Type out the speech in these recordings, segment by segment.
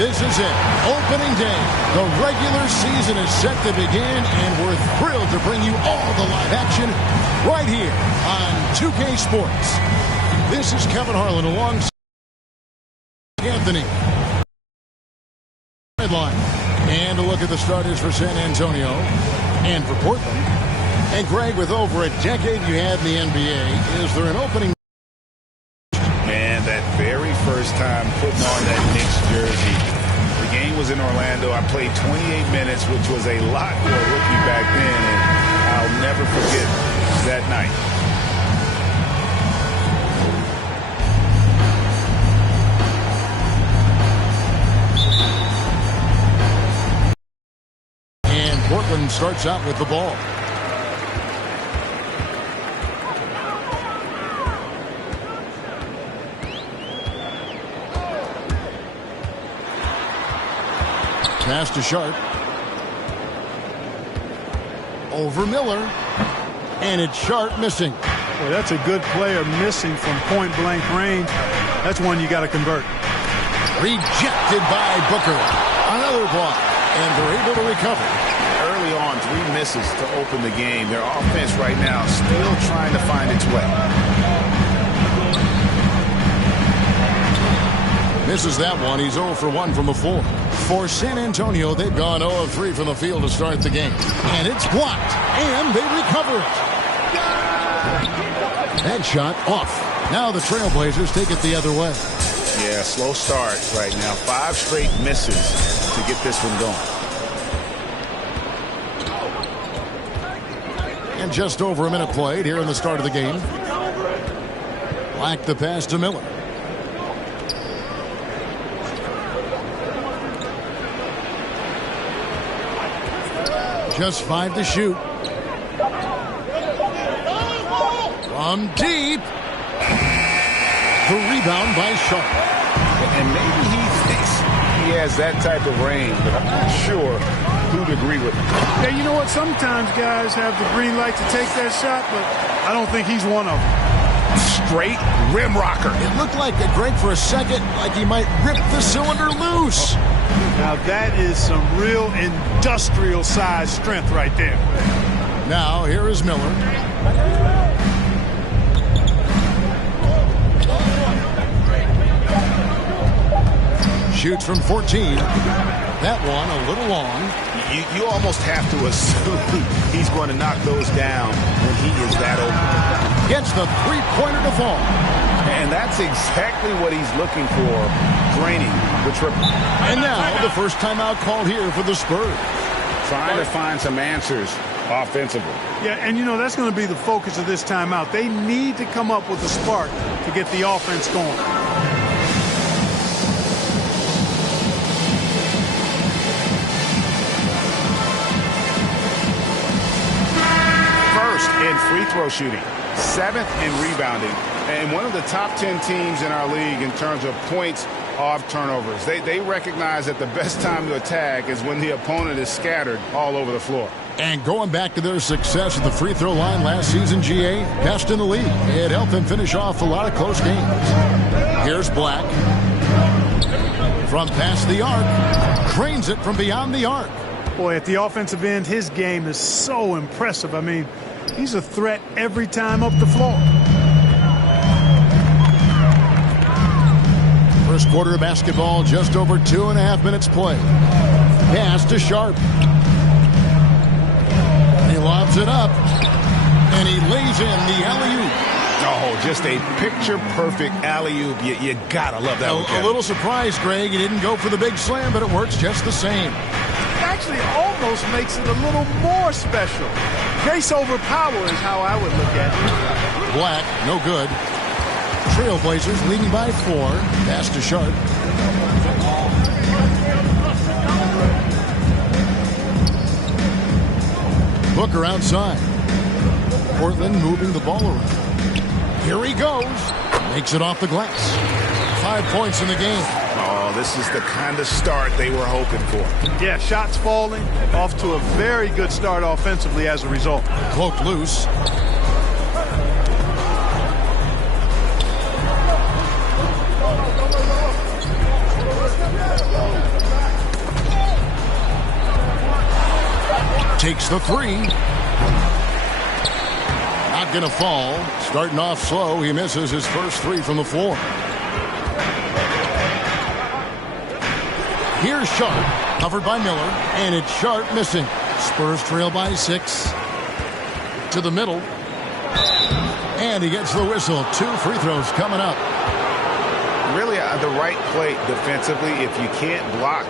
This is it. Opening day. The regular season is set to begin, and we're thrilled to bring you all the live action right here on 2K Sports. This is Kevin Harlan alongside Anthony. Headline. And a look at the starters for San Antonio and for Portland. And Greg, with over a decade you had in the NBA, is there an opening? Man, that very first time putting on that Knicks jersey. The game was in Orlando. I played 28 minutes, which was a lot for a rookie back then, and I'll never forget that night. And Portland starts out with the ball. Pass to Sharp. Over Miller. And it's Sharp missing. Well, that's a good player missing from point-blank range. That's one you got to convert. Rejected by Booker. Another block. And they're able to recover. Early on, 3 misses to open the game. Their offense right now still trying to find its way. Misses that one. He's 0 for 1 from the floor. For San Antonio, they've gone 0 of 3 from the field to start the game. And it's blocked. And they recover it. That shot off. Now the Trailblazers take it the other way. Yeah, slow start right now. 5 straight misses to get this one going. And just over a minute played here in the start of the game. Black the pass to Miller. Just 5 to shoot. From deep. The rebound by Sharp. And maybe he thinks he has that type of range, but I'm not sure who'd agree with him. Yeah, you know what? Sometimes guys have the green light to take that shot, but I don't think he's one of them. Straight rim rocker. It looked like a Greg for a second, like he might rip the cylinder loose. Now that is some real industrial size strength right there. Now here is Miller. Shoots from 14. That one a little long. You almost have to assume he's going to knock those down when he is that open. Gets the three-pointer to fall. And that's exactly what he's looking for, draining the triple. And now the first timeout called here for the Spurs. Trying to find some answers offensively. Yeah, and you know, that's going to be the focus of this timeout. They need to come up with a spark to get the offense going. First in free throw shooting, 7th in rebounding, and one of the top 10 teams in our league in terms of points off turnovers. They recognize that the best time to attack is when the opponent is scattered all over the floor. And going back to their success at the free throw line last season, GA, best in the league. It helped them finish off a lot of close games. Here's Black. From past the arc. Cranes it from beyond the arc. Boy, at the offensive end, his game is so impressive. I mean, he's a threat every time up the floor. First quarter of basketball, just over 2.5 minutes played. Pass to Sharp. He lobs it up, and he lays in the alley-oop. Oh, just a picture-perfect alley-oop. You gotta love that one. A little surprised, Greg. He didn't go for the big slam, but it works just the same. Actually almost makes it a little more special. Grace over power is how I would look at it. Black, no good. Trailblazers leading by 4. Pass to Sharp. Booker outside. Portland moving the ball around. Here he goes. Makes it off the glass. 5 points in the game. Oh, this is the kind of start they were hoping for. Yeah, shots falling. Off to a very good start offensively as a result. Cloak loose. Takes the three. Not going to fall. Starting off slow. He misses his first three from the floor. Here's Sharp. Covered by Miller. And it's Sharp missing. Spurs trail by 6. To the middle. And he gets the whistle. 2 free throws coming up. Really the right play defensively. If you can't block,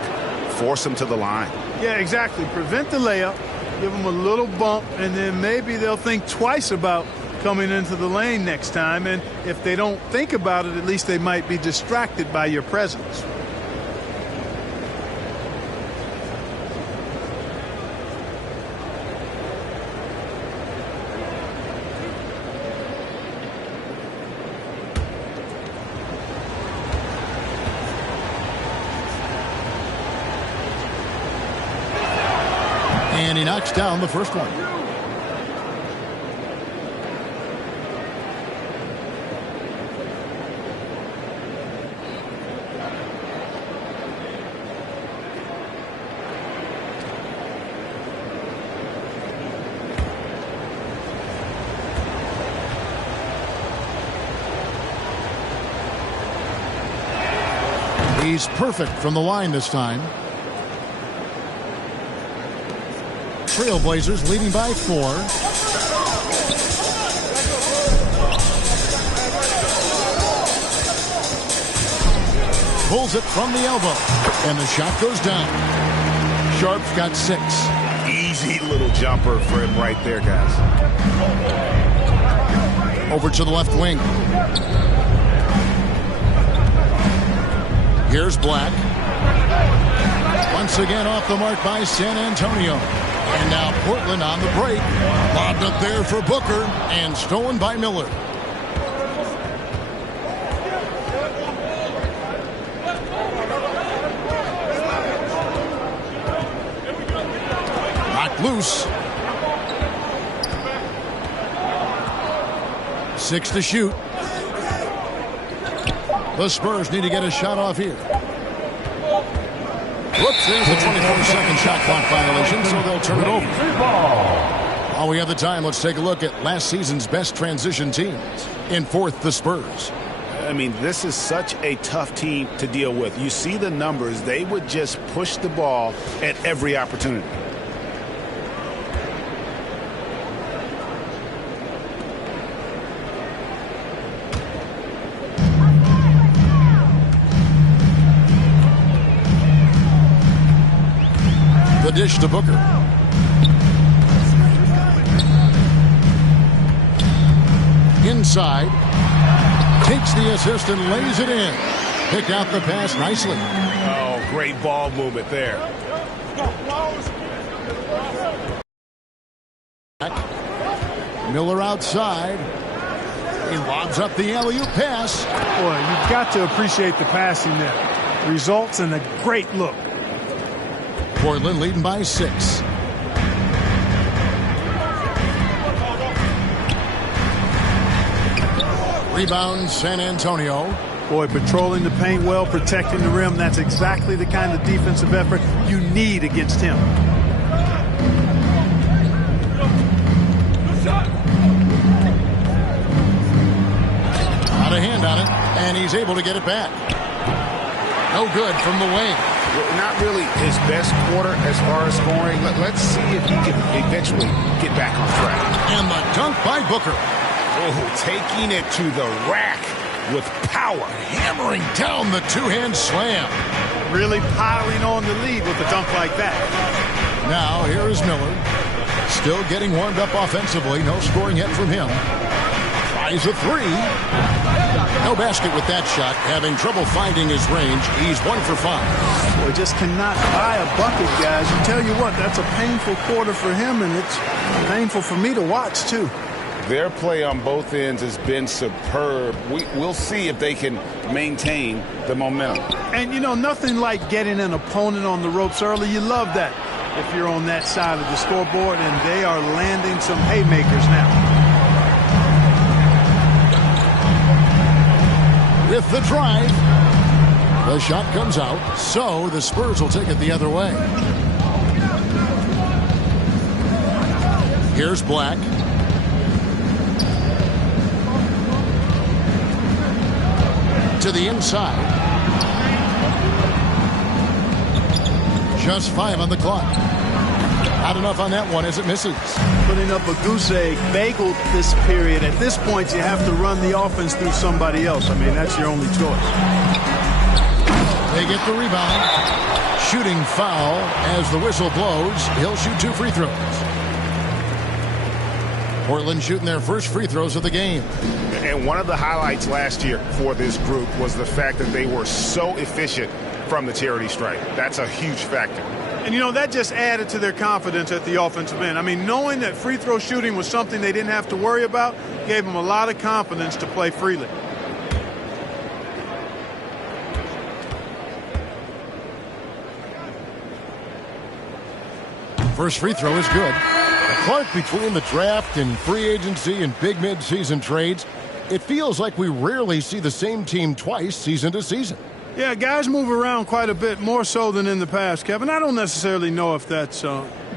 force him to the line. Yeah, exactly. Prevent the layup. Give them a little bump, and then maybe they'll think twice about coming into the lane next time. And if they don't think about it, at least they might be distracted by your presence. And he knocks down the first one. He's perfect from the line this time. Trailblazers leading by 4. Pulls it from the elbow. And the shot goes down. Sharp's got 6. Easy little jumper for him right there, guys. Over to the left wing. Here's Black. Once again off the mark by San Antonio. And now Portland on the break. Lobbed up there for Booker and stolen by Miller. Knocked loose. 6 to shoot. The Spurs need to get a shot off here. Whoops, there's a 24-second shot clock violation, so they'll turn it over. While we have the time, let's take a look at last season's best transition teams. In 4th, the Spurs. I mean, this is such a tough team to deal with. You see the numbers. They would just push the ball at every opportunity. The dish to Booker. Inside. Takes the assist and lays it in. Picked out the pass nicely. Oh, great ball movement there. Miller outside. He lobs up the alley-oop pass. Boy, you've got to appreciate the passing there. Results in a great look. Portland leading by 6. Rebound, San Antonio. Boy, patrolling the paint well, protecting the rim. That's exactly the kind of defensive effort you need against him. Out of hand on it, and he's able to get it back. No good from the wing. Not really his best quarter as far as scoring. Let's see if he can eventually get back on track. And the dunk by Booker. Oh, taking it to the rack with power. Hammering down the two-hand slam. Really piling on the lead with a dunk like that. Now, here is Miller. Still getting warmed up offensively. No scoring yet from him. Tries a 3. No basket with that shot. Having trouble finding his range. He's 1 for 5. Boy, just cannot buy a bucket, guys. And tell you what, that's a painful quarter for him, and it's painful for me to watch, too. Their play on both ends has been superb. We'll see if they can maintain the momentum. And, you know, nothing like getting an opponent on the ropes early. You love that if you're on that side of the scoreboard, and they are landing some haymakers now. With the drive, the shot comes out, so the Spurs will take it the other way. Here's Black. To the inside. Just 5 on the clock. Not enough on that one as it misses. Putting up a goose egg bagel this period. At this point, you have to run the offense through somebody else. I mean, that's your only choice. They get the rebound. Shooting foul as the whistle blows. He'll shoot 2 free throws. Portland shooting their first free throws of the game. And one of the highlights last year for this group was the fact that they were so efficient from the charity stripe. That's a huge factor. And, you know, that just added to their confidence at the offensive end. I mean, knowing that free throw shooting was something they didn't have to worry about gave them a lot of confidence to play freely. First free throw is good. Clark, between the draft and free agency and big mid-season trades, it feels like we rarely see the same team twice season to season. Yeah, guys move around quite a bit, more so than in the past, Kevin. I don't necessarily know if that's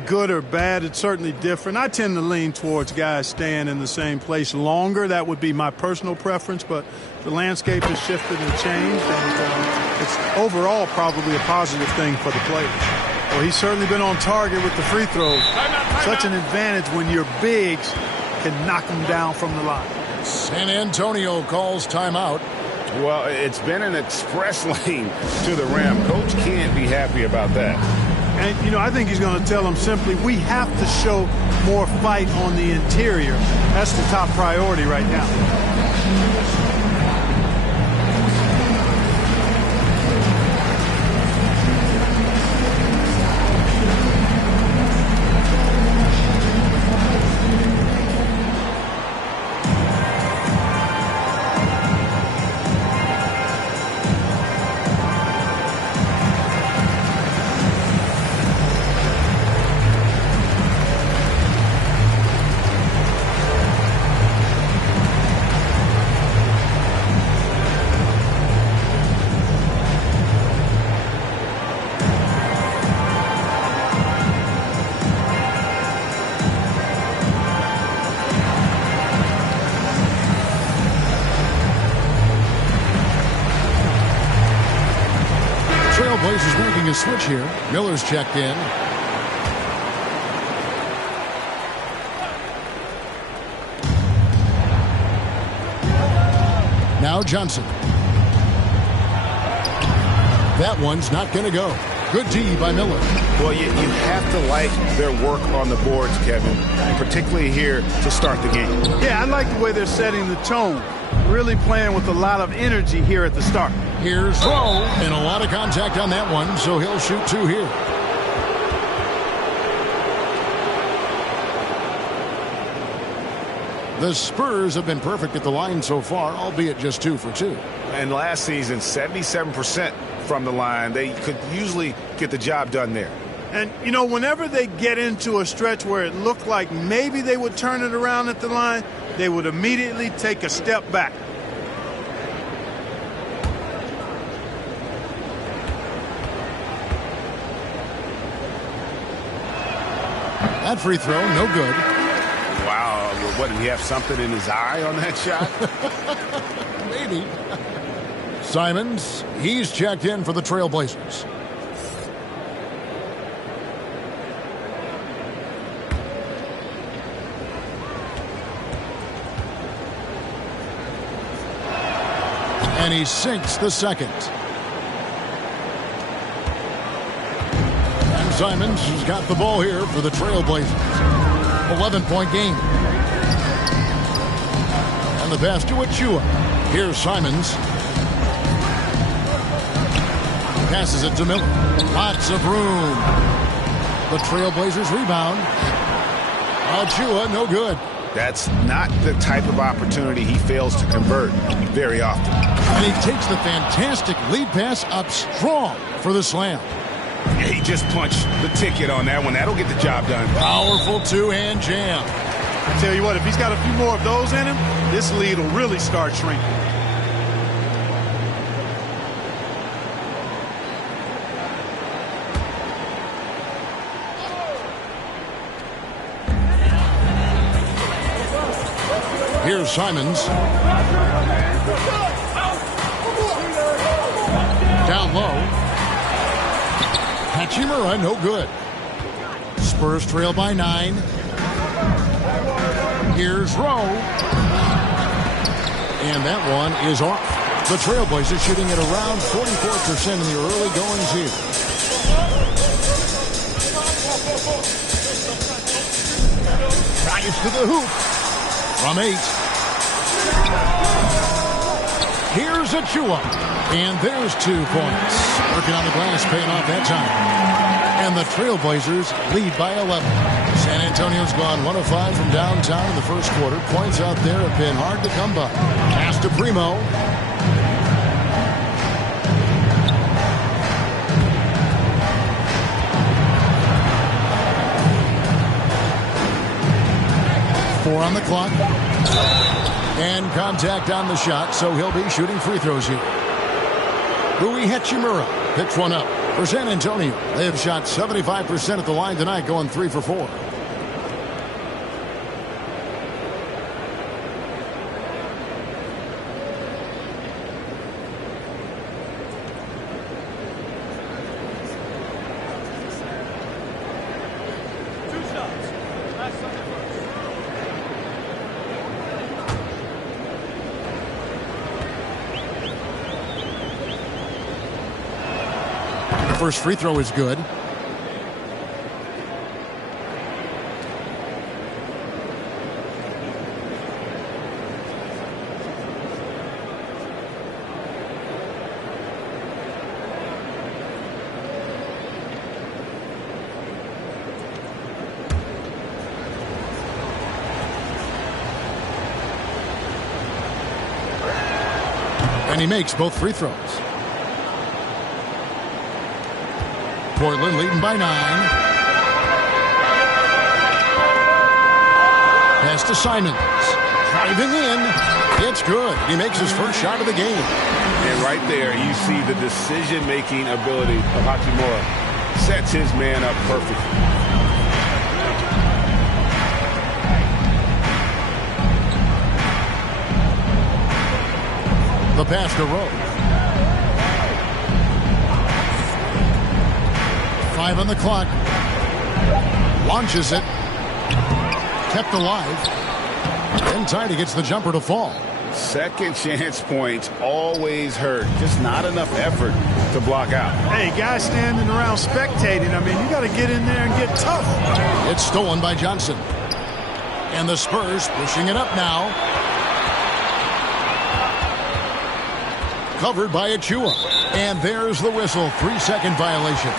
good or bad. It's certainly different. I tend to lean towards guys staying in the same place longer. That would be my personal preference, but the landscape has shifted and changed, and it's overall probably a positive thing for the players. Well, he's certainly been on target with the free throws. Such an advantage when your bigs can knock them down from the line. San Antonio calls timeout. Well, it's been an express lane to the rim. Coach can't be happy about that. And, you know, I think he's going to tell them simply, we have to show more fight on the interior. That's the top priority right now. Trailblazers making a switch here. Miller's checked in. Now Johnson. That one's not going to go. Good D by Miller. Well, you have to like their work on the boards, Kevin, and particularly here to start the game. Yeah, I like the way they're setting the tone. Really playing with a lot of energy here at the start. Here's Rowe, and a lot of contact on that one, so he'll shoot 2 here. The Spurs have been perfect at the line so far, albeit just 2 for 2. And last season, 77% from the line. They could usually get the job done there. And, you know, whenever they get into a stretch where it looked like maybe they would turn it around at the line, they would immediately take a step back. That free throw, no good. Wow, what, did he have something in his eye on that shot? Maybe. Simons, he's checked in for the Trailblazers. And he sinks the second. And Simons has got the ball here for the Trailblazers. 11-point game. And the pass to Achua. Here's Simons. Passes it to Miller. Lots of room. The Trailblazers rebound. Achua, no good. That's not the type of opportunity he fails to convert very often. And he takes the fantastic lead pass up strong for the slam. Yeah, he just punched the ticket on that one. That'll get the job done. Powerful two-hand jam. I tell you what, if he's got a few more of those in him, this lead will really start shrinking. Here's Simons. Down low. Hachimura, no good. Spurs trail by 9. Here's Rowe. And that one is off. The Trailblazers shooting at around 44% in the early goings here. Drives to the hoop. From 8. Here's Achua. And there's 2 points. Working on the glass, paying off that time. And the Trailblazers lead by 11. San Antonio's gone 1 of 5 from downtown in the first quarter. Points out there have been hard to come by. Pass to Primo. On the clock. And contact on the shot, so he'll be shooting free throws here. Rui Hachimura picks one up for San Antonio. They have shot 75% at the line tonight, going 3 for 4. First free throw is good. And he makes both free throws. Portland leading by 9. Pass to Simons. Driving in. It's good. He makes his first shot of the game. And right there, you see the decision-making ability of Hachimura. Sets his man up perfectly. The pass to Rowe. 5 on the clock. Launches it. Kept alive. And Tiny gets the jumper to fall. Second chance points always hurt. Just not enough effort to block out. Hey, guys standing around spectating. I mean, you got to get in there and get tough. It's stolen by Johnson. And the Spurs pushing it up now. Covered by Achua. And there's the whistle. 3-second violation.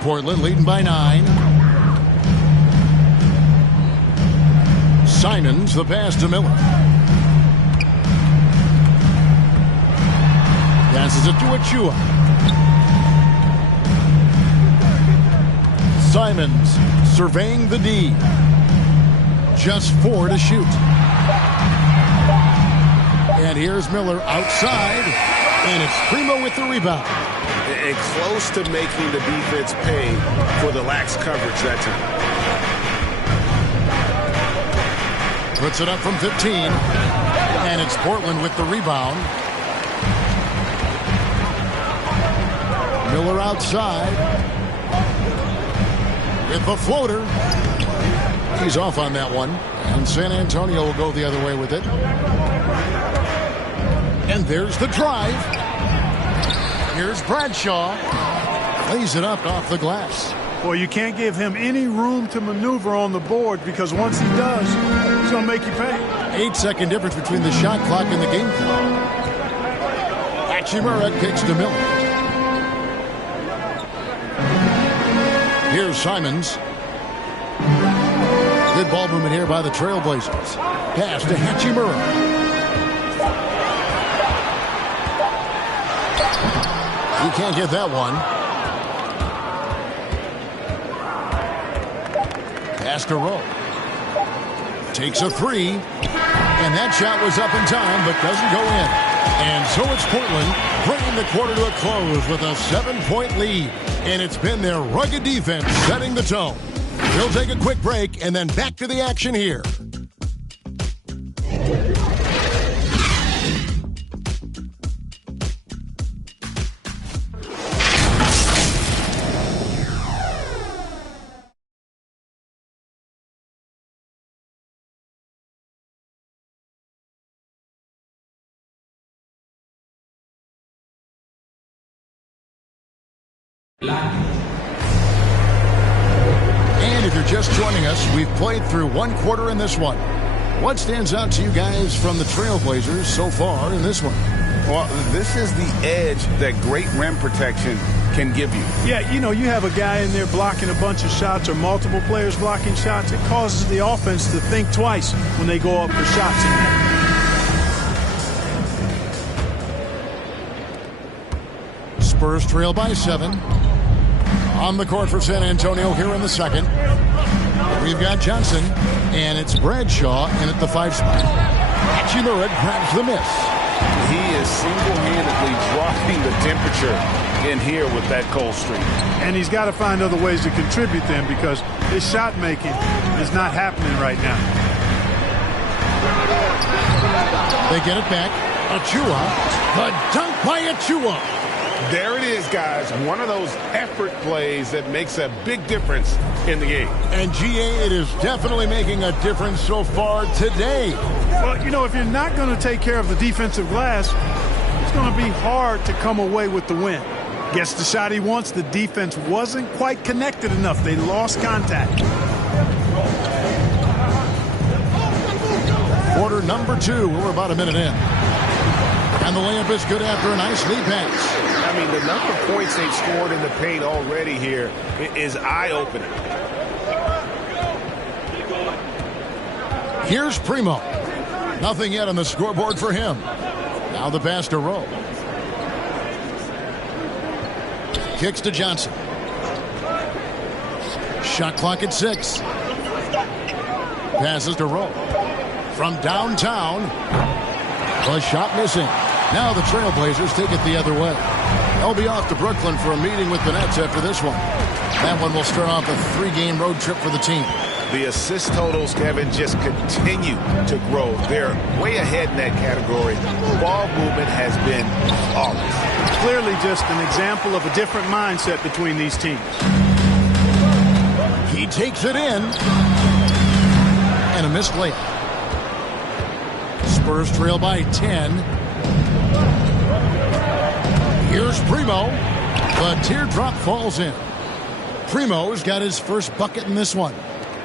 Portland leading by 9. Simons, the pass to Miller. Passes it to Achua. Simons surveying the D. Just 4 to shoot. And here's Miller outside. And it's Primo with the rebound. And close to making the defense pay for the lax coverage that time. Puts it up from 15. And it's Portland with the rebound. Miller outside. With the floater. He's off on that one. And San Antonio will go the other way with it. And there's the drive. Here's Bradshaw. Lays it up off the glass. Well, you can't give him any room to maneuver on the board because once he does, he's going to make you pay. 8-second difference between the shot clock and the game clock. Hachimura kicks to Miller. Here's Simons. Good ball movement here by the Trailblazers. Pass to Hachimura. He can't get that one. Pass to Rowe. Takes a 3. And that shot was up in time, but doesn't go in. And so it's Portland bringing the quarter to a close with a 7-point lead. And it's been their rugged defense setting the tone. We'll take a quick break and then back to the action here. And if you're just joining us, we've played through one quarter in this one. What stands out to you guys from the Trailblazers so far in this one? Well, this is the edge that great rim protection can give you. Yeah, you know, you have a guy in there blocking a bunch of shots or multiple players blocking shots. It causes the offense to think twice when they go up for shots in there. Spurs trail by 7. On the court for San Antonio here in the second. We've got Johnson, and it's Bradshaw in at the 5 spot. Hachimura grabs the miss. He is single-handedly dropping the temperature in here with that cold streak. And he's got to find other ways to contribute then, because his shot making is not happening right now. They get it back. Achua. The dunk by Achua. There it is, guys. One of those effort plays that makes a big difference in the game. And GA, it is definitely making a difference so far today. Well, you know, if you're not going to take care of the defensive glass, it's going to be hard to come away with the win. Gets the shot he wants. The defense wasn't quite connected enough. They lost contact. Quarter number 2. We're about a minute in. And the layup is good after a nice lead pass. I mean, the number of points they've scored in the paint already here is eye-opening. Here's Primo. Nothing yet on the scoreboard for him. Now the pass to Rowe. Kicks to Johnson. Shot clock at 6. Passes to Rowe. From downtown. The shot missing. Now the Trailblazers take it the other way. They'll be off to Brooklyn for a meeting with the Nets after this one. That one will start off a 3-game road trip for the team. The assist totals, Kevin, just continue to grow. They're way ahead in that category. Ball movement has been flawless. Clearly just an example of a different mindset between these teams. He takes it in. And a missed layup. Spurs trail by 10. Here's Primo. The teardrop falls in. Primo's got his first bucket in this one.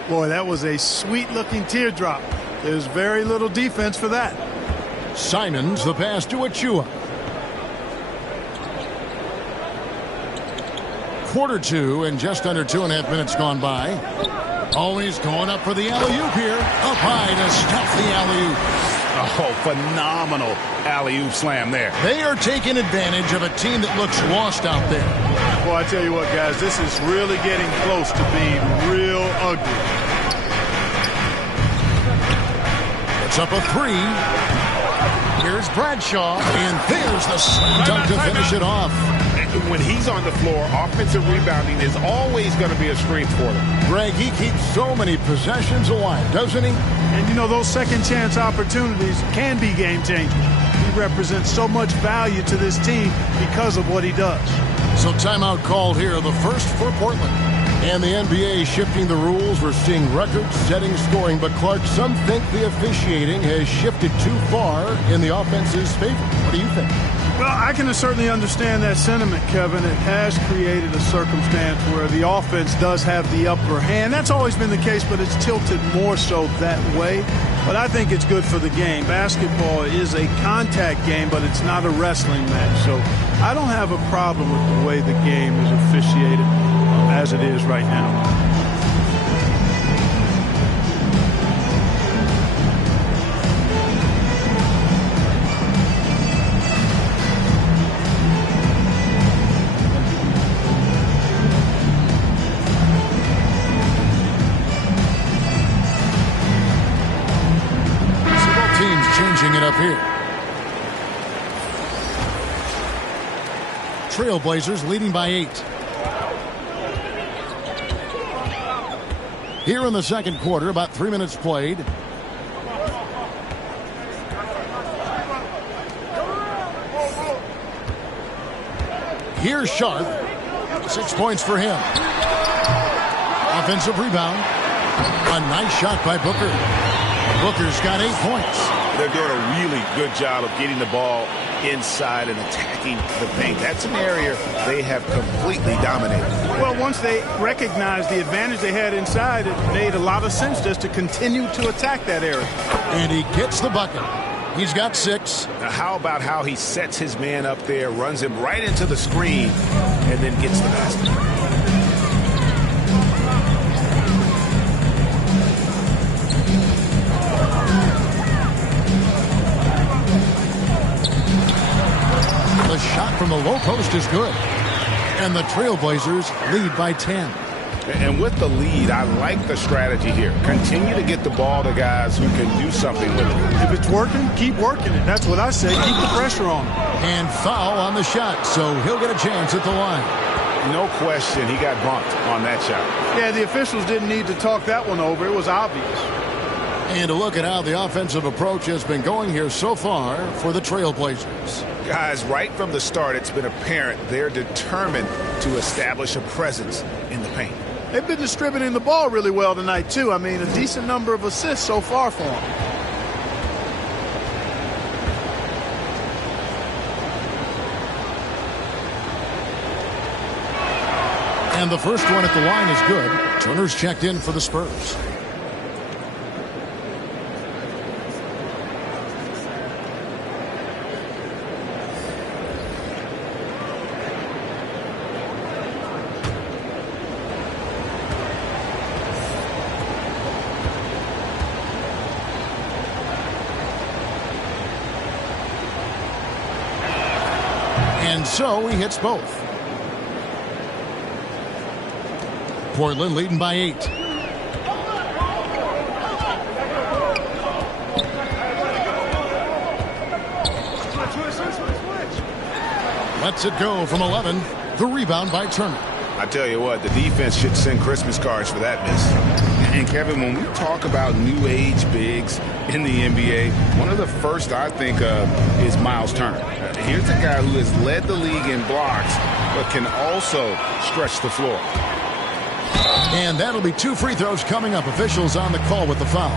Boy, that was a sweet-looking teardrop. There's very little defense for that. Simons the pass to Achua. Quarter 2 and just under 2.5 minutes gone by. Always going up for the alley-oop here. Up high to stuff the alley-oop. Oh, phenomenal alley-oop slam there. They are taking advantage of a team that looks lost out there. Boy, I tell you what, guys, this is really getting close to being real ugly. It's up a 3. Here's Bradshaw, and there's the slam dunk to finish it off. When he's on the floor, offensive rebounding is always going to be a strength for them. Greg, he keeps so many possessions alive, doesn't he? And, you know, those second-chance opportunities can be game-changers. He represents so much value to this team because of what he does. So timeout called here, the first for Portland. And the NBA shifting the rules. We're seeing record-setting scoring. But, Clark, some think the officiating has shifted too far in the offense's favor. What do you think? Well, I can certainly understand that sentiment, Kevin. It has created a circumstance where the offense does have the upper hand. That's always been the case, but it's tilted more so that way. But I think it's good for the game. Basketball is a contact game, but it's not a wrestling match. So I don't have a problem with the way the game is officiated as it is right now. Changing it up here. Trailblazers leading by 8. Here in the second quarter, about 3 minutes played. Here's Sharp. 6 points for him. Offensive rebound. A nice shot by Booker. Booker's got 8 points. They're doing a really good job of getting the ball inside and attacking the paint. That's an area they have completely dominated. Well, once they recognized the advantage they had inside, it made a lot of sense just to continue to attack that area. And he gets the bucket. He's got 6. Now, how about how he sets his man up there, runs him right into the screen, and then gets the basket. The shot from the low post is good. And the Trailblazers lead by 10. And with the lead, I like the strategy here. Continue to get the ball to guys who can do something with it. If it's working, keep working it. That's what I say. Keep the pressure on him. And foul on the shot, so he'll get a chance at the line. No question, he got bumped on that shot. Yeah, the officials didn't need to talk that one over. It was obvious. And to look at how the offensive approach has been going here so far for the Trailblazers. Guys, right from the start, it's been apparent they're determined to establish a presence in the paint. They've been distributing the ball really well tonight, too. I mean, a decent number of assists so far for them. And the first one at the line is good. Turner's checked in for the Spurs. And so he hits both. Portland leading by 8. Lets it go from 11. The rebound by Turner. I tell you what, the defense should send Christmas cards for that miss. And Kevin, when we talk about new age bigs in the NBA, one of the first I think of is Miles Turner. Here's a guy who has led the league in blocks, but can also stretch the floor. And that'll be 2 free throws coming up. Officials on the call with the foul.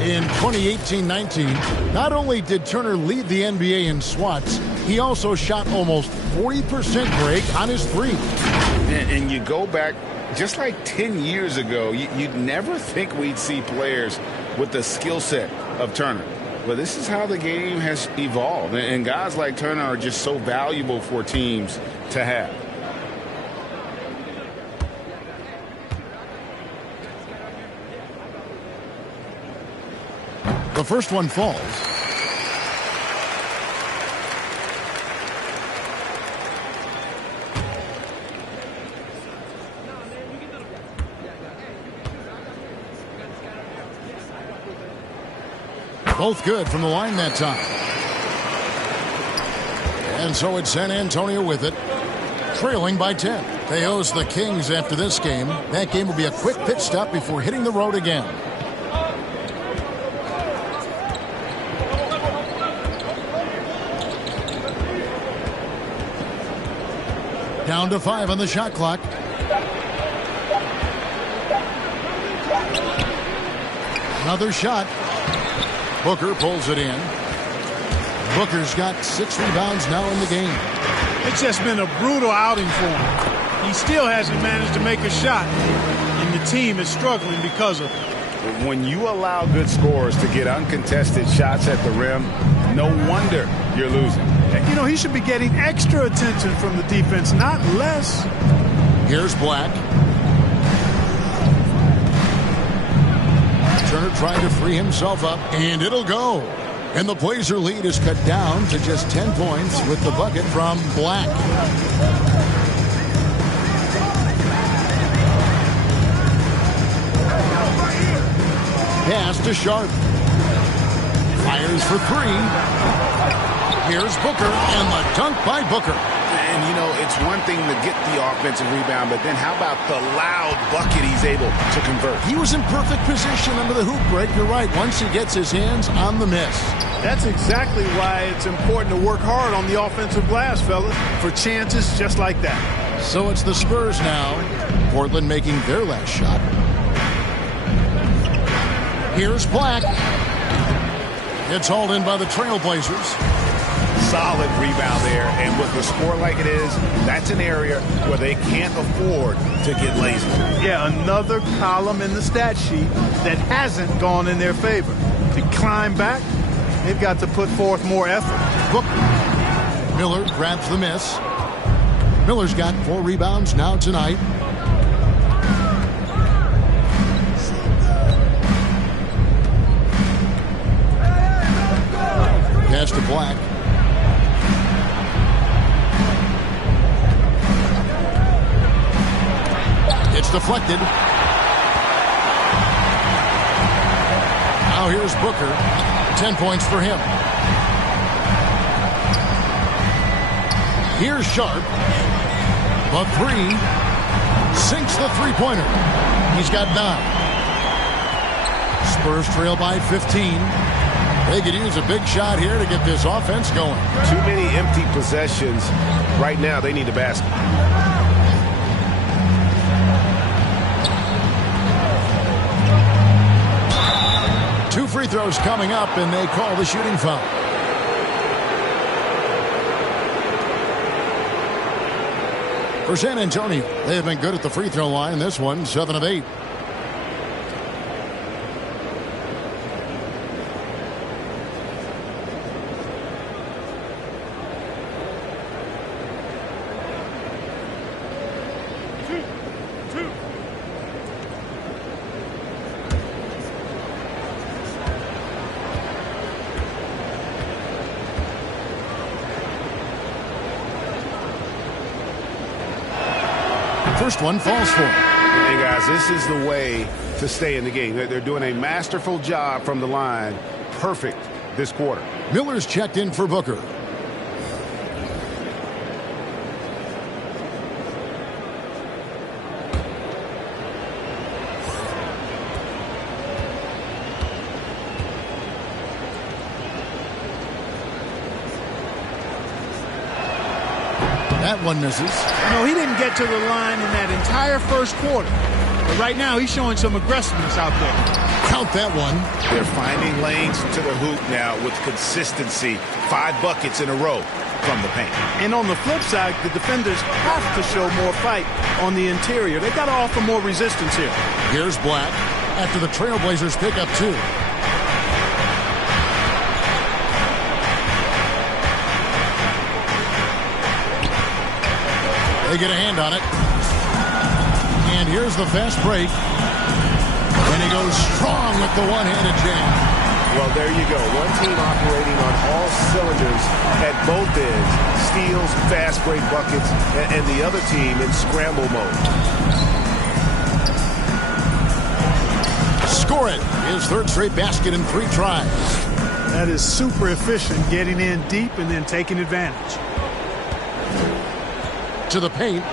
In 2018-19, not only did Turner lead the NBA in swats, he also shot almost 40% break on his three. And you go back just like 10 years ago, you'd never think we'd see players with the skill set of Turner. But this is how the game has evolved. And guys like Turner are just so valuable for teams to have. The first one falls. Both good from the line that time. And so it's San Antonio with it, trailing by 10. They host the Kings after this game. That game will be a quick pit stop before hitting the road again. Down to 5 on the shot clock. Another shot. Booker pulls it in. Booker's got 6 rebounds now in the game. It's just been a brutal outing for him. He still hasn't managed to make a shot, and the team is struggling because of it. When you allow good scorers to get uncontested shots at the rim, no wonder you're losing. You know, he should be getting extra attention from the defense, not less. Here's Black. Turner trying to free himself up, and it'll go. And the Blazer lead is cut down to just 10 points with the bucket from Black. Pass to Sharp. Fires for 3. Here's Booker, and the dunk by Booker. And, you know, it's one thing to get the offensive rebound, but then how about the loud bucket he's able to convert? He was in perfect position under the hoop break. You're right. Once he gets his hands on the miss. That's exactly why it's important to work hard on the offensive glass, fellas, for chances just like that. So it's the Spurs now. Portland making their last shot. Here's Black. It's hauled in by the Trailblazers. Solid rebound there, and with the score like it is, that's an area where they can't afford to get lazy. Yeah, another column in the stat sheet that hasn't gone in their favor. To climb back, they've got to put forth more effort. Booker. Miller grabs the miss. Miller's got 4 rebounds now tonight. Pass to Black. It's deflected. Now here's Booker. 10 points for him. Here's Sharp. The 3. Sinks the three-pointer. He's got 9. Spurs trail by 15. They could use a big shot here to get this offense going. Too many empty possessions. Right now, they need a basket. 2 free throws coming up, and they call the shooting foul. For San Antonio, they have been good at the free throw line. This one, 7 of 8. First one falls for him. Hey, guys, this is the way to stay in the game. They're doing a masterful job from the line. Perfect this quarter. Miller's checked in for Booker. That one misses. No, he didn't get to the line in that entire first quarter. But right now, he's showing some aggressiveness out there. Count that one. They're finding lanes to the hoop now with consistency. 5 buckets in a row from the paint. And on the flip side, the defenders have to show more fight on the interior. They've got to offer more resistance here. Here's Black after the Trailblazers pick up 2. They get a hand on it. And here's the fast break. And he goes strong with the one-handed jam. Well, there you go. One team operating on all cylinders at both ends. Steals, fast break buckets, and the other team in scramble mode. Score it. His 3rd straight basket in 3 tries. That is super efficient, getting in deep and then taking advantage. To the paint.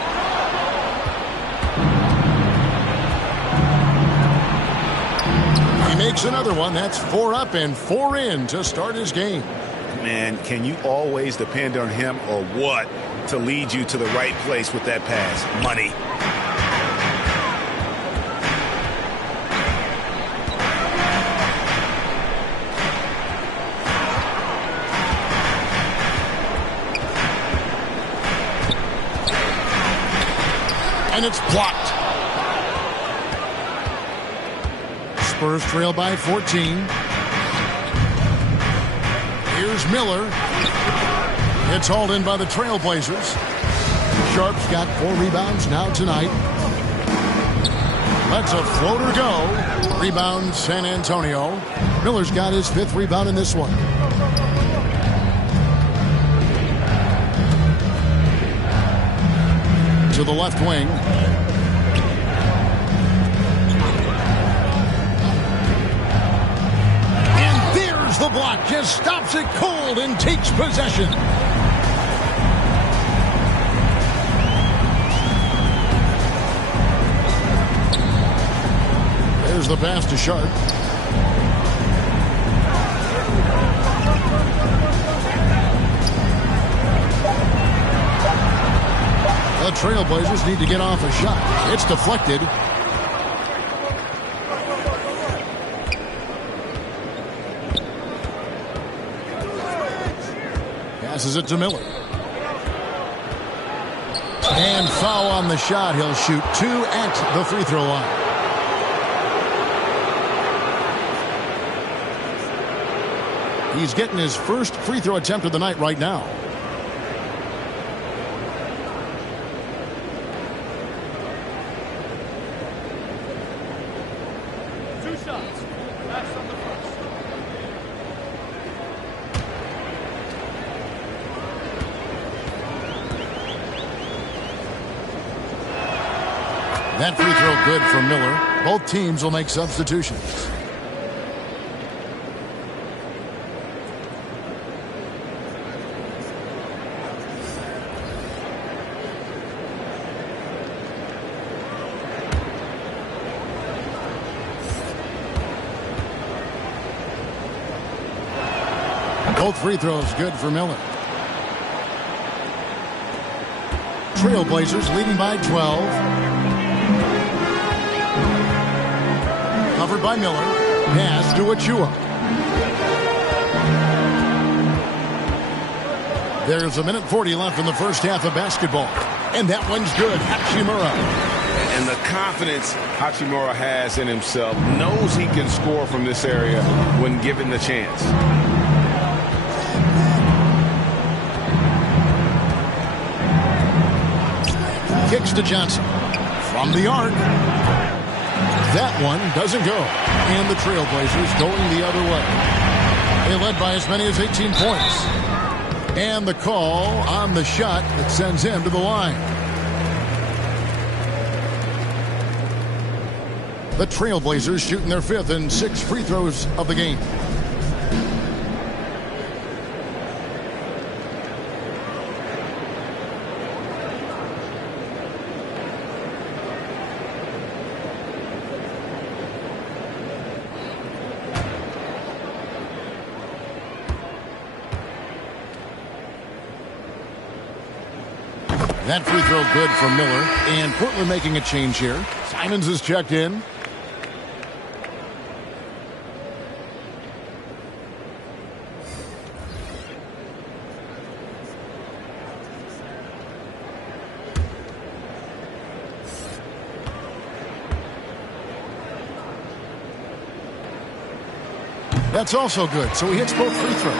He makes another one. That's 4 up and 4 in to start his game. Man, can you always depend on him or what to lead you to the right place with that pass? Money. And it's blocked. Spurs trail by 14. Here's Miller. It's hauled in by the Trailblazers. Sharp's got 4 rebounds now tonight. Lets a floater go. Rebound San Antonio. Miller's got his 5th rebound in this one. To the left wing. And there's the block. Just stops keeps it cold and takes possession. There's the pass to Sharp. The Trailblazers need to get off a shot. It's deflected. Passes it to Miller. And foul on the shot. He'll shoot 2 at the free throw line. He's getting his first free throw attempt of the night right now. That free throw good for Miller. Both teams will make substitutions. Both free throws good for Miller. Trailblazers leading by 12. Covered by Miller. Pass to Achua. There's 1:40 left in the first half of basketball. And that one's good. Hachimura. And the confidence Hachimura has in himself, knows he can score from this area when given the chance. Kicks to Johnson. From the arc. That one doesn't go. And the Trailblazers going the other way. They led by as many as 18 points. And the call on the shot that sends him to the line. The Trailblazers shooting their 5th and 6th free throws of the game. That free throw good for Miller. And Portland making a change here. Simons is checked in. That's also good. So he hits both free throws.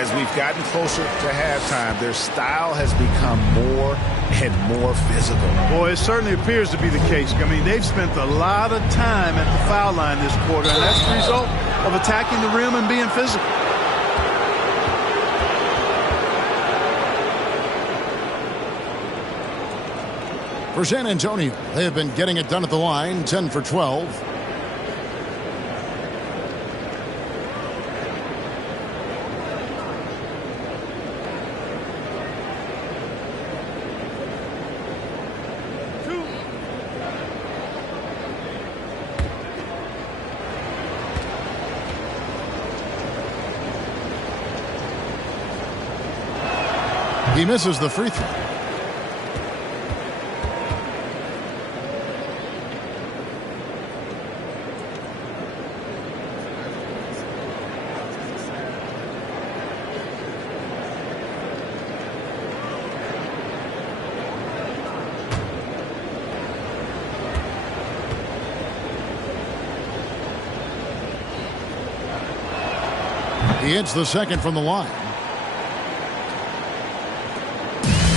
As we've gotten closer to halftime, their style has become more and more physical. Boy, it certainly appears to be the case. I mean, they've spent a lot of time at the foul line this quarter, and that's the result of attacking the rim and being physical. For San Antonio, they have been getting it done at the line, 10 for 12. He misses the free throw. He hits the second from the line.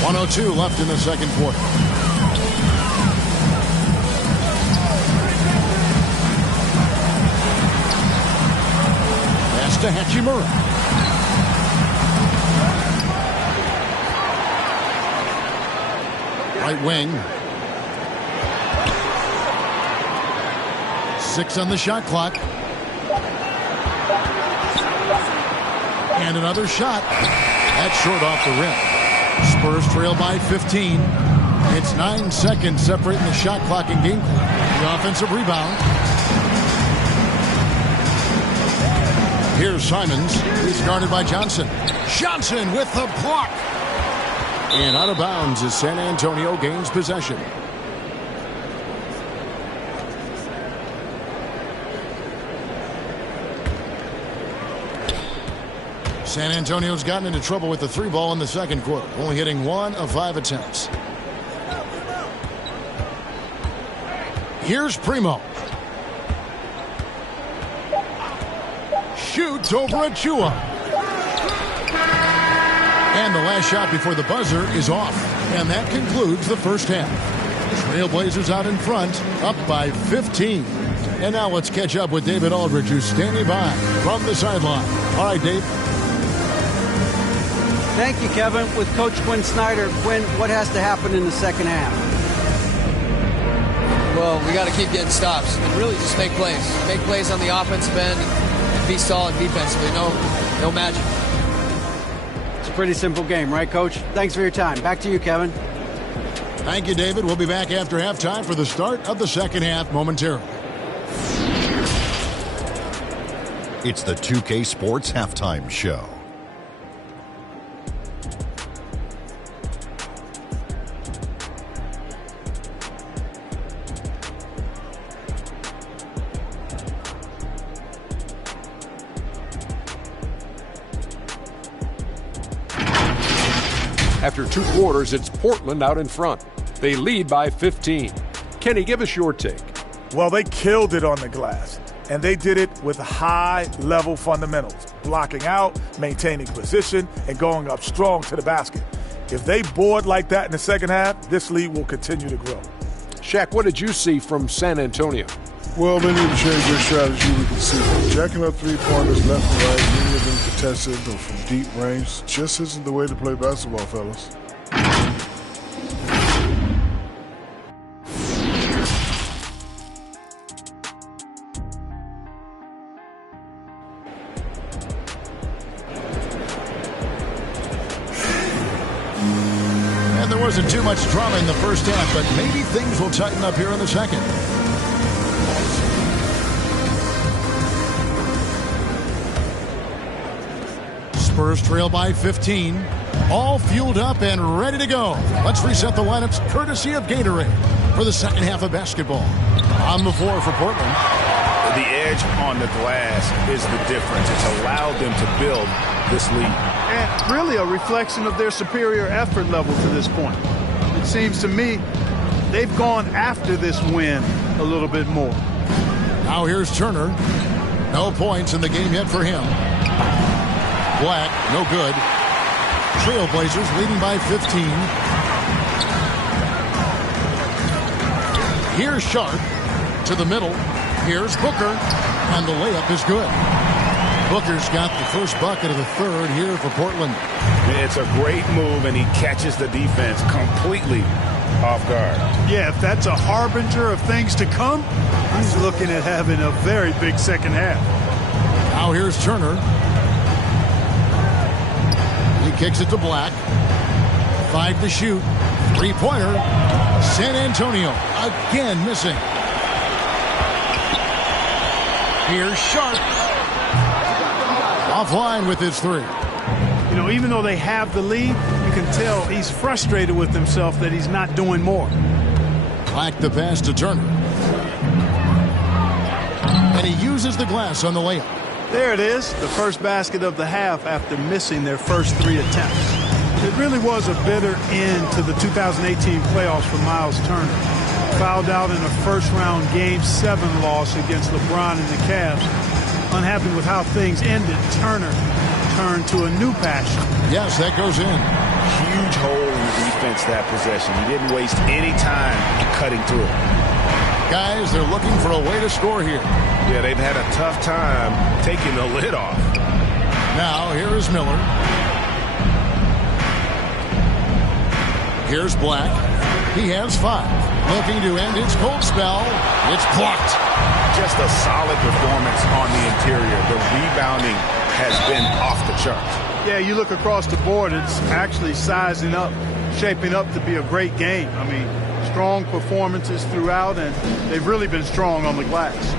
1:02 left in the second quarter. Pass to Hachimura. Right wing. 6 on the shot clock. And another shot. That's short off the rim. Spurs trail by 15. It's 9 seconds separating the shot clock and game clock. The offensive rebound. Here's Simons. He's guarded by Johnson. Johnson with the block. And out of bounds as San Antonio gains possession. San Antonio's gotten into trouble with the 3 ball in the second quarter, only hitting 1 of 5 attempts. Here's Primo. Shoots over Achua. And the last shot before the buzzer is off. And that concludes the first half. Trailblazers out in front, up by 15. And now let's catch up with David Aldridge, who's standing by from the sideline. All right, Dave. Thank you, Kevin. With Coach Quinn Snyder, Quinn, what has to happen in the second half? Well, we got to keep getting stops and really just make plays. Make plays on the offensive end and be solid defensively. No magic. It's a pretty simple game, right, Coach? Thanks for your time. Back to you, Kevin. Thank you, David. We'll be back after halftime for the start of the second half momentarily. It's the 2K Sports Halftime Show. After 2 quarters, it's Portland out in front. They lead by 15. Kenny, give us your take. Well, they killed it on the glass, and they did it with high-level fundamentals, blocking out, maintaining position, and going up strong to the basket. If they board like that in the second half, this lead will continue to grow. Shaq, what did you see from San Antonio? Well, they need to change their strategy. We can see jacking up three-pointers left and right, many of them contested or from deep range. Just isn't the way to play basketball, fellas. And there wasn't too much drama in the first half, but maybe things will tighten up here in the second. Spurs trail by 15. All fueled up and ready to go. Let's reset the lineups courtesy of Gatorade for the second half of basketball. On the floor for Portland. The edge on the glass is the difference. It's allowed them to build this lead. And really a reflection of their superior effort level to this point. It seems to me they've gone after this win a little bit more. Now here's Turner. No points in the game yet for him. Black, no good. Trailblazers leading by 15. Here's Sharp to the middle. Here's Booker, and the layup is good. Booker's got the first bucket of the third here for Portland. It's a great move, and he catches the defense completely off guard. Yeah, if that's a harbinger of things to come, he's looking at having a very big second half. Now here's Turner. He kicks it to Black. 5 to shoot. 3-pointer. San Antonio again missing. Here's Sharp. Offline with his 3. You know, even though they have the lead, you can tell he's frustrated with himself that he's not doing more. Black the pass to Turner. And he uses the glass on the layup. There it is, the first basket of the half after missing their first 3 attempts. It really was a bitter end to the 2018 playoffs for Miles Turner. Fouled out in a first-round Game 7 loss against LeBron and the Cavs. Unhappy with how things ended, Turner turned to a new passion. Yes, that goes in. Huge hole in the defense that possession. He didn't waste any time cutting through it. Guys, they're looking for a way to score here. Yeah, they've had a tough time taking the lid off. Now, here is Miller. Here's Black. He has 5. Looking to end his cold spell. It's blocked. Just a solid performance on the interior. The rebounding has been off the charts. Yeah, you look across the board, it's actually sizing up, shaping up to be a great game. I mean, strong performances throughout, and they've really been strong on the glass.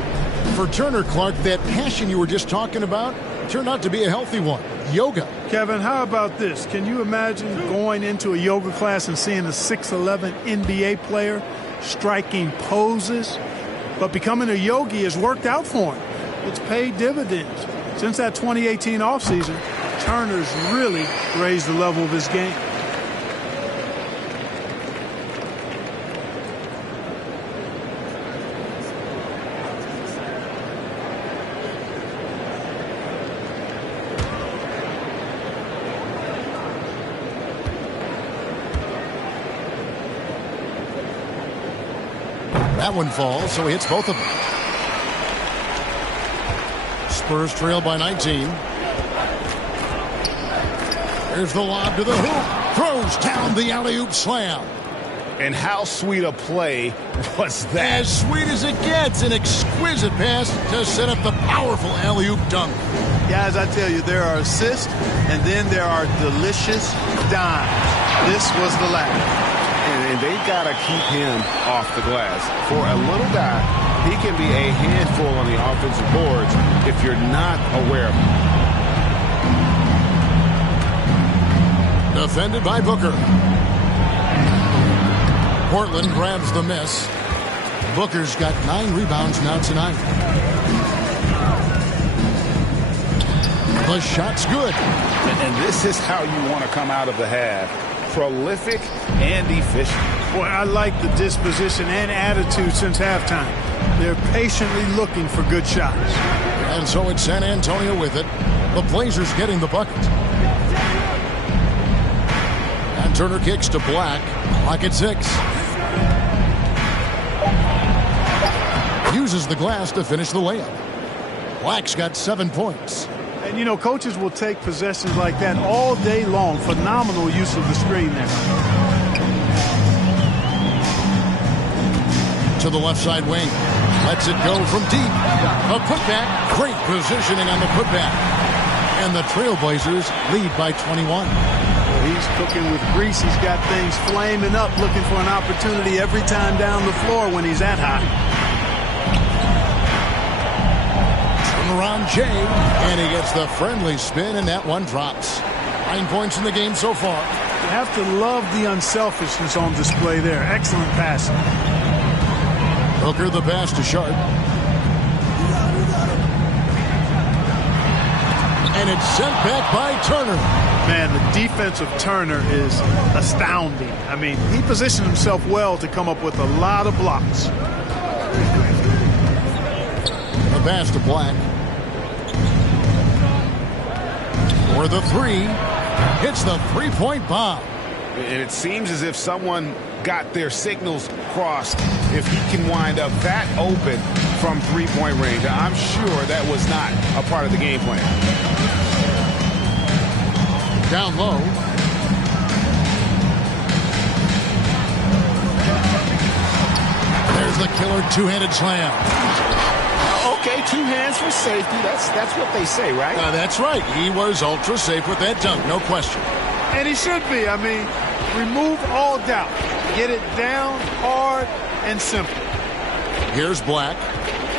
For Turner, Clark, that passion you were just talking about turned out to be a healthy one. Yoga. Kevin, how about this? Can you imagine going into a yoga class and seeing a 6'11" NBA player striking poses? But becoming a yogi has worked out for him. It's paid dividends. Since that 2018 offseason, Turner's really raised the level of his game. That one falls, so he hits both of them. Spurs trail by 19. There's the lob to the hoop. Throws down the alley-oop slam. And how sweet a play was that? As sweet as it gets. An exquisite pass to set up the powerful alley-oop dunk. Guys, I tell you, there are assists, and then there are delicious dimes. This was the latter. And they got to keep him off the glass. For a little guy, he can be a handful on the offensive boards if you're not aware of him. Defended by Booker. Portland grabs the miss. Booker's got 9 rebounds now tonight. The shot's good. And this is how you want to come out of the half. Prolific and efficient. Boy, I like the disposition and attitude since halftime. They're patiently looking for good shots. And so it's San Antonio with it. The Blazers getting the bucket. And Turner kicks to Black. Black at 6. Uses the glass to finish the layup. Black's got 7 points. And, you know, coaches will take possessions like that all day long. Phenomenal use of the screen there. To the left side wing. Lets it go from deep. A putback. Great positioning on the putback. And the Trailblazers lead by 21. Well, he's cooking with grease. He's got things flaming up, looking for an opportunity every time down the floor when he's that hot. Around Jay, and he gets the friendly spin, and that one drops. 9 points in the game so far. You have to love the unselfishness on display there. Excellent passing. Booker the pass to Sharp. And it's sent back by Turner. Man, the defense of Turner is astounding. I mean, he positioned himself well to come up with a lot of blocks. The pass to Black. For the 3, hits the three-point bomb. And it seems as if someone got their signals crossed if he can wind up that open from three-point range. I'm sure that was not a part of the game plan. Down low. There's the killer two-handed slam. Okay, 2 hands for safety. That's what they say, right? That's right. He was ultra safe with that dunk, no question. And he should be. I mean, remove all doubt. Get it down, hard, and simple. Here's Black.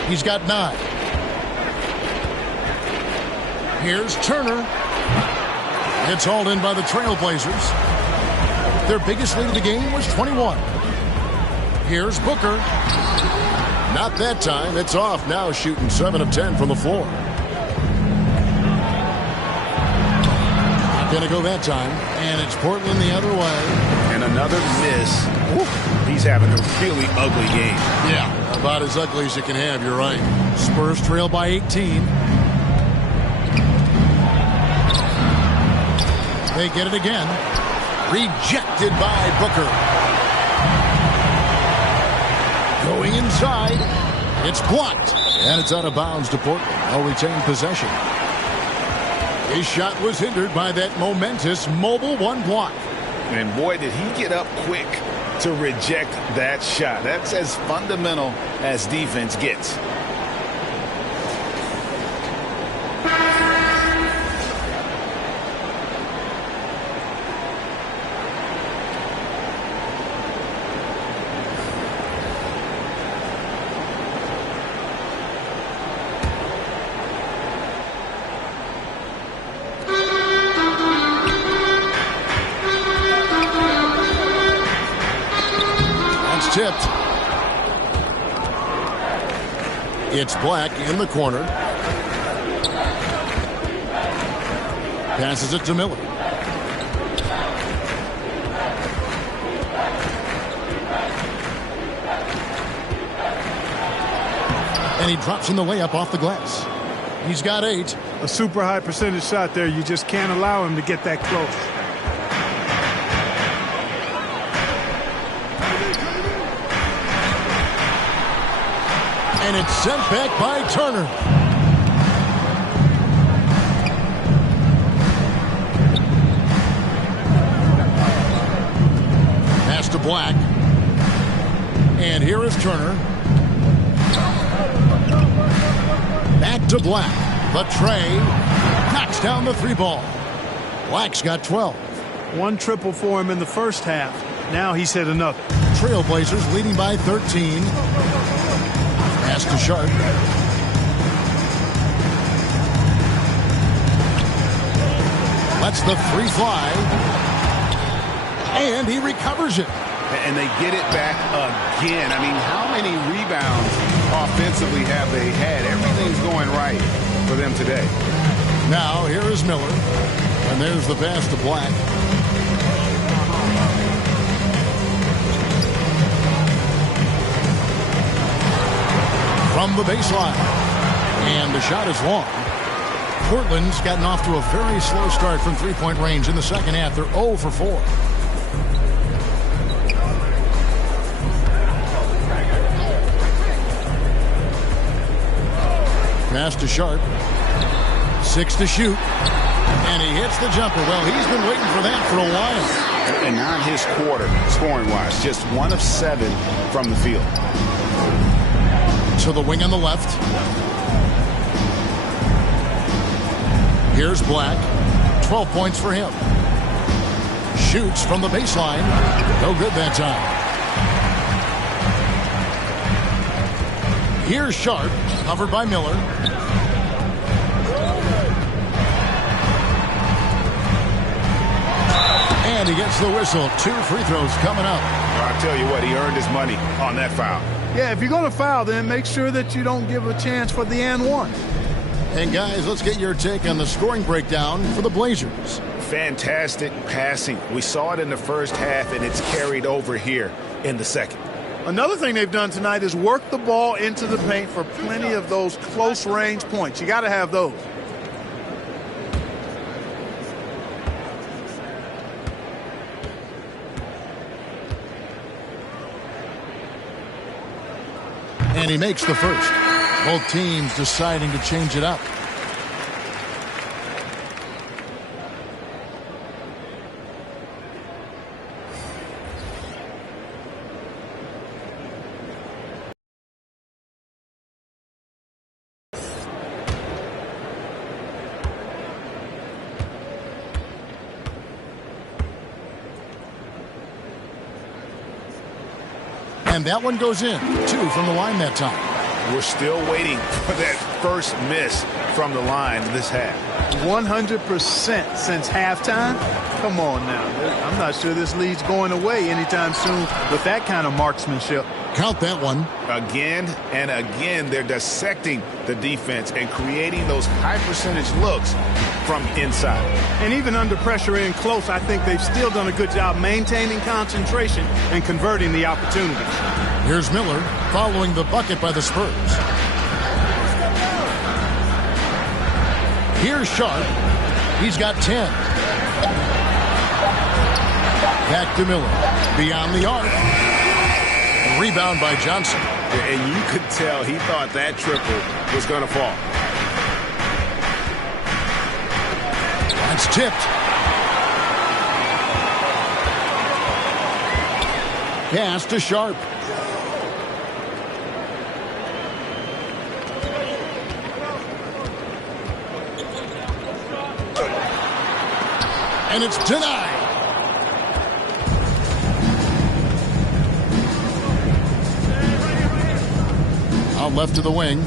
He's got 9. Here's Turner. It's hauled in by the Trailblazers. Their biggest lead of the game was 21. Here's Booker. Not that time. It's off now, shooting 7 of 10 from the floor. Not going to go that time. And it's Portland the other way. And another miss. Woo. He's having a really ugly game. Yeah, about as ugly as you can have. You're right. Spurs trail by 18. They get it again. Rejected by Booker. Going inside. It's blocked. And it's out of bounds to Portland. They'll retain possession. His shot was hindered by that momentous mobile 1 block. And boy, did he get up quick to reject that shot. That's as fundamental as defense gets. It's Black in the corner. Passes it to Miller. And he drops in the layup off the glass. He's got 8. A super high percentage shot there. You just can't allow him to get that close. And it's sent back by Turner. Pass to Black. And here is Turner. Back to Black. The tray knocks down the 3-ball. Black's got 12. 1 triple for him in the first half. Now he's hit another. Trailblazers leading by 13. Pass to Sharp. Lets the 3 fly. And he recovers it. And they get it back again. I mean, how many rebounds offensively have they had? Everything's going right for them today. Now, here is Miller. And there's the pass to Black. From the baseline. And the shot is long. Portland's gotten off to a very slow start from three-point range in the second half. They're 0 for 4. Pass to Sharp. 6 to shoot. And he hits the jumper. Well, he's been waiting for that for a while. And not his quarter, scoring-wise. Just 1 of 7 from the field. To the wing on the left. Here's Black. 12 points for him. Shoots from the baseline. No good that time. Here's Sharp. Covered by Miller. And he gets the whistle. 2 free throws coming up. Well, I'll tell you what, he earned his money on that foul. Yeah, if you're going to foul, then make sure that you don't give a chance for the and one. And guys, let's get your take on the scoring breakdown for the Blazers. Fantastic passing. We saw it in the first half, and it's carried over here in the second. Another thing they've done tonight is work the ball into the paint for plenty of those close-range points. You got to have those. And he makes the first. Both teams deciding to change it up. And that one goes in. 2 from the line that time. We're still waiting for that first miss from the line this half. 100% since halftime. Come on now. I'm not sure this lead's going away anytime soon with that kind of marksmanship. Count that one. Again and again, they're dissecting the defense and creating those high percentage looks from inside. And even under pressure in close, I think they've still done a good job maintaining concentration and converting the opportunities. Here's Miller following the bucket by the Spurs. Here's Sharp. He's got 10. Back to Miller. Beyond the arc. Rebound by Johnson. And you could tell he thought that triple was going to fall. That's tipped. Pass to Sharp. And it's denied. Out left to the wing.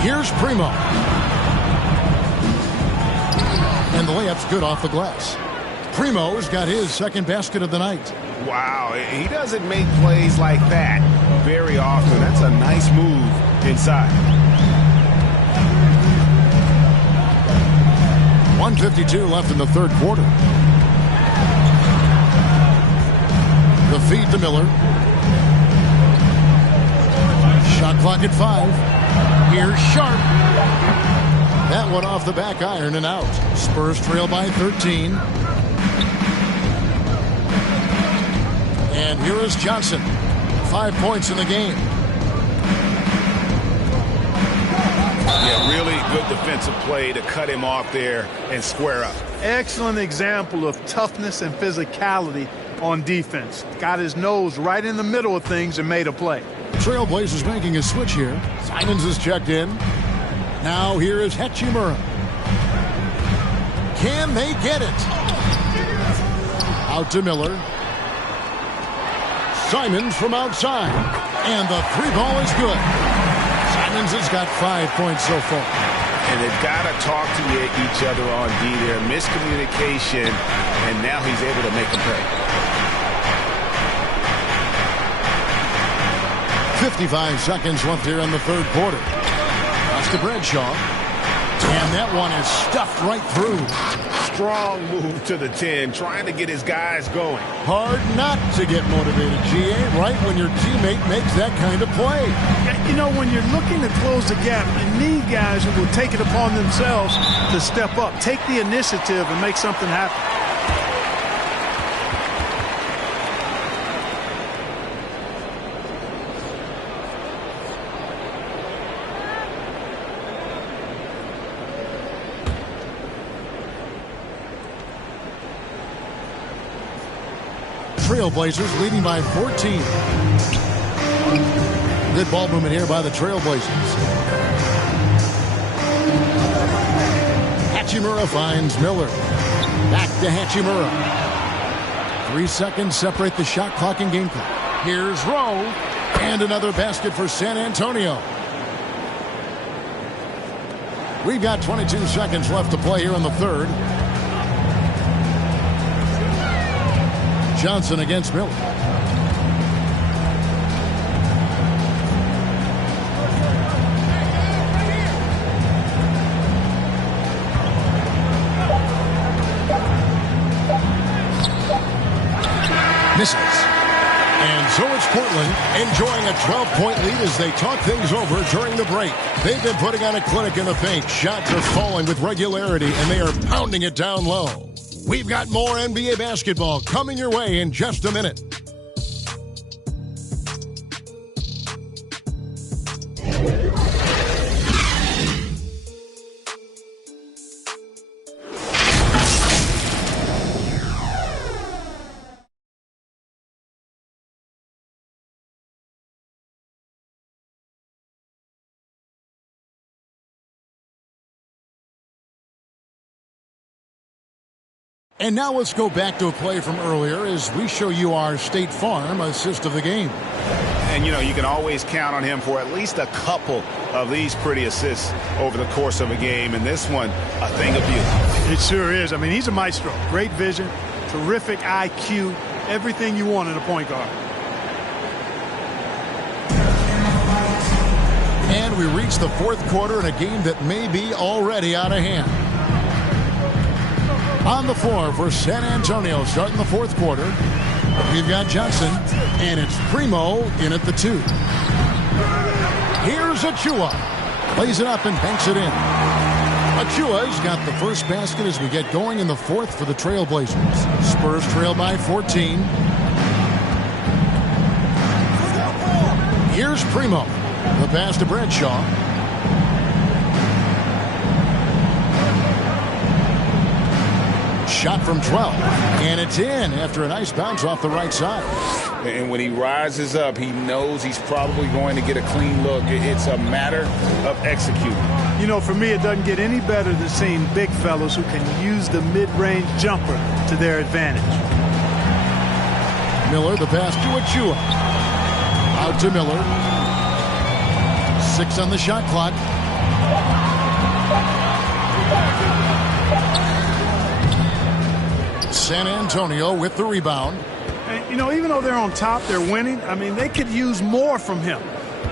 Here's Primo. And the layup's good off the glass. Primo's got his second basket of the night. Wow, he doesn't make plays like that very often. That's a nice move inside. 1:52 left in the third quarter. The feed to Miller. Shot clock at 5. Here's Sharp. That one off the back iron and out. Spurs trail by 13. And here is Johnson. 5 points in the game. Yeah, really good defensive play to cut him off there and square up. Excellent example of toughness and physicality on defense. Got his nose right in the middle of things and made a play. Trailblazers making a switch here. Simons is checked in. Now here is Hachimura. Can they get it? Out to Miller. Simons from outside. And the three ball is good. Simons has got 5 points so far. And they've got to talk to each other on D there. Miscommunication, and now he's able to make a play. 55 seconds left here in the third quarter. That's to Bradshaw. And that one is stuffed right through. Strong move to the 10, trying to get his guys going. Hard not to get motivated, GA, right when your teammate makes that kind of play. You know, when you're looking to close the gap, you need guys who will take it upon themselves to step up, take the initiative, and make something happen. Trailblazers leading by 14. Good ball movement here by the Trailblazers. Hachimura finds Miller. Back to Hachimura. 3 seconds separate the shot clock and game clock. Here's Rowe. And another basket for San Antonio. We've got 22 seconds left to play here in the third. Johnson against Miller. Misses. And so it's Portland enjoying a 12-point lead as they talk things over during the break. They've been putting on a clinic in the paint. Shots are falling with regularity, and they are pounding it down low. We've got more NBA basketball coming your way in just a minute. And now let's go back to a play from earlier as we show you our State Farm assist of the game. And, you know, you can always count on him for at least a couple of these pretty assists over the course of a game. And this one, a thing of beauty. It sure is. I mean, he's a maestro. Great vision, terrific IQ, everything you want in a point guard. And we reach the fourth quarter in a game that may be already out of hand. On the floor for San Antonio starting the fourth quarter. We've got Johnson, and it's Primo in at the 2. Here's Achua. Plays it up and banks it in. Achua's got the first basket as we get going in the fourth for the Trailblazers. Spurs trail by 14. Here's Primo. The pass to Bradshaw. Shot from 12, and it's in after a nice bounce off the right side. And when he rises up, he knows he's probably going to get a clean look. It's a matter of executing. You know, for me, it doesn't get any better than seeing big fellas who can use the mid-range jumper to their advantage. Miller, the pass to Achua. Out to Miller. 6 on the shot clock. San Antonio with the rebound. And, you know, even though they're on top, they're winning. I mean, they could use more from him,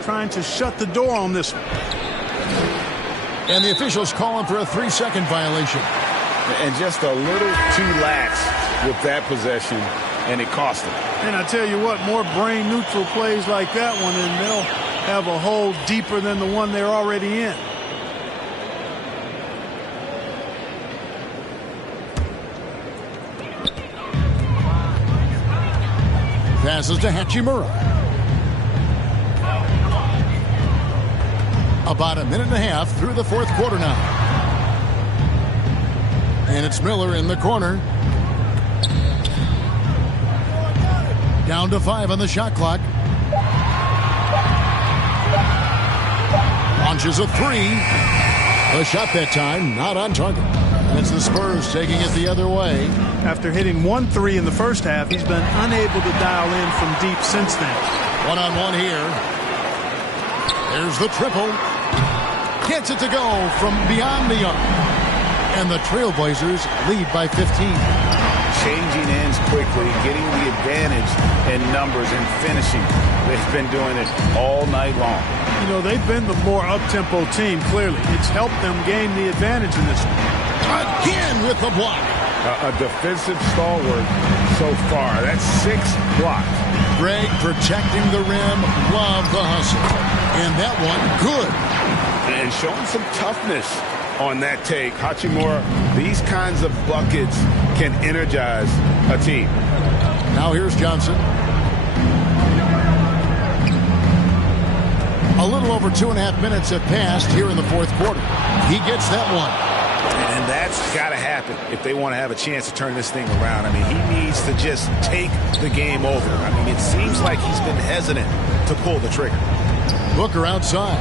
trying to shut the door on this one. And the officials calling for a 3-second violation. And just a little too lax with that possession, and it cost them. And I tell you what, more brain-neutral plays like that one, and they'll have a hole deeper than the one they're already in. Passes to Hachimura. About a minute and a half through the fourth quarter now. And it's Miller in the corner. Down to 5 on the shot clock. Launches a 3. A shot that time not on target. And it's the Spurs taking it the other way. After hitting 1 3 in the first half, he's been unable to dial in from deep since then. One-on-one here. There's the triple. Gets it to go from beyond the arc. And the Trailblazers lead by 15. Changing ends quickly, getting the advantage in numbers and finishing. They've been doing it all night long. You know, they've been the more up-tempo team, clearly. It's helped them gain the advantage in this one. Again with the block. A defensive stalwart so far. That's 6 blocks. Greg protecting the rim. Love the hustle. And that one good. And showing some toughness on that take. Hachimura, these kinds of buckets can energize a team. Now here's Johnson. A little over 2.5 minutes have passed here in the fourth quarter. He gets that one. And that's got to happen if they want to have a chance to turn this thing around. I mean, he needs to just take the game over. I mean, it seems like he's been hesitant to pull the trigger. Booker outside.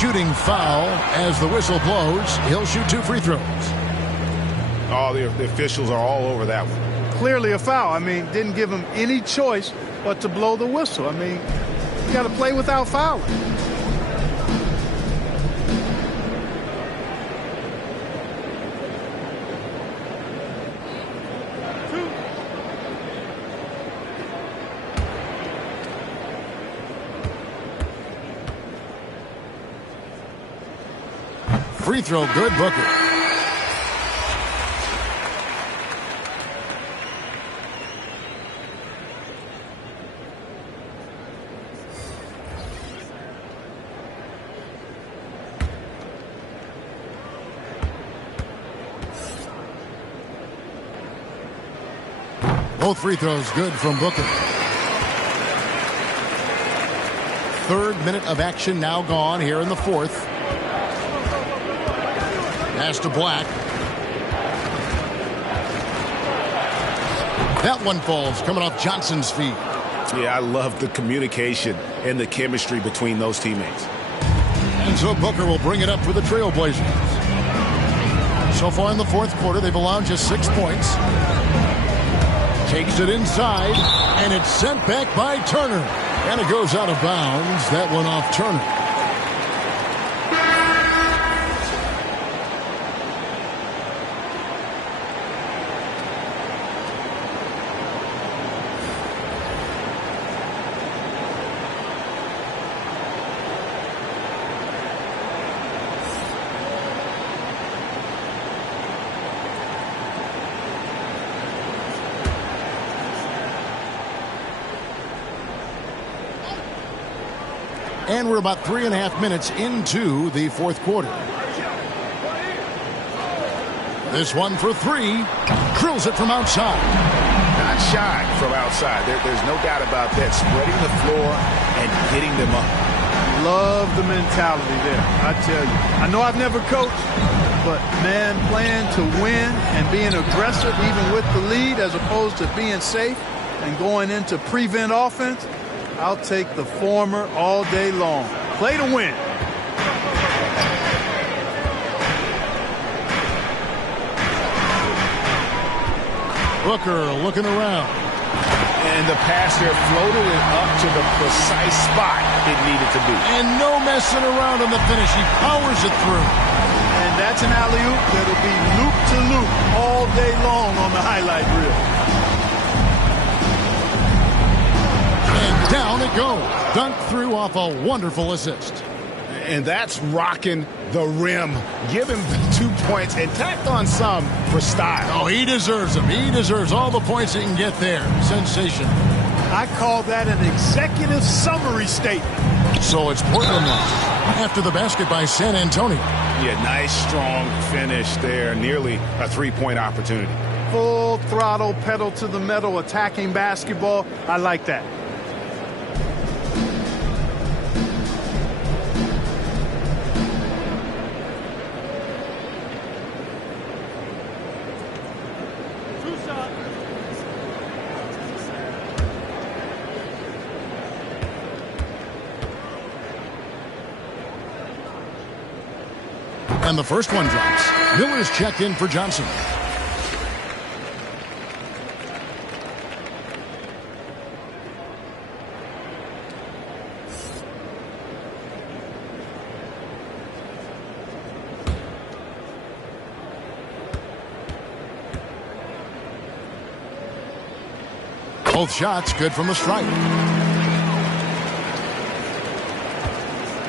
Shooting foul as the whistle blows. He'll shoot 2 free throws. Oh, the officials are all over that one. Clearly a foul. I mean, didn't give him any choice but to blow the whistle. I mean, you got to play without fouling. Free throw good, Booker. Both free throws good from Booker. 3rd minute of action now gone here in the fourth. Pass to Black. That one falls, coming off Johnson's feet. Yeah, I love the communication and the chemistry between those teammates. And so Booker will bring it up for the Trailblazers. So far in the fourth quarter, they've allowed just 6 points. Takes it inside, and it's sent back by Turner. And it goes out of bounds. That one off Turner. And we're about 3.5 minutes into the fourth quarter. This one for 3. Drills it from outside. Not shy from outside. There's no doubt about that. Spreading the floor and getting them up. Love the mentality there, I tell you. I know I've never coached, but, man, playing to win and being aggressive even with the lead as opposed to being safe and going into prevent offense, I'll take the former all day long. Play to win. Booker looking around. And the pass there floated it up to the precise spot it needed to be. And no messing around on the finish. He powers it through. And And that's an alley-oop that'll be loop-to-loop all day long on the highlight reel. And down it goes. Dunked through off a wonderful assist. And that's rocking the rim. Give him 2 points and tacked on some for style. Oh, he deserves them. He deserves all the points he can get there. Sensational. I call that an executive summary statement. So it's Portland now after the basket by San Antonio. Yeah, nice, strong finish there. Nearly a three-point opportunity. Full throttle, pedal to the metal, attacking basketball. I like that. And the first one drops. Miller's checked in for Johnson. Both shots good from the stripe.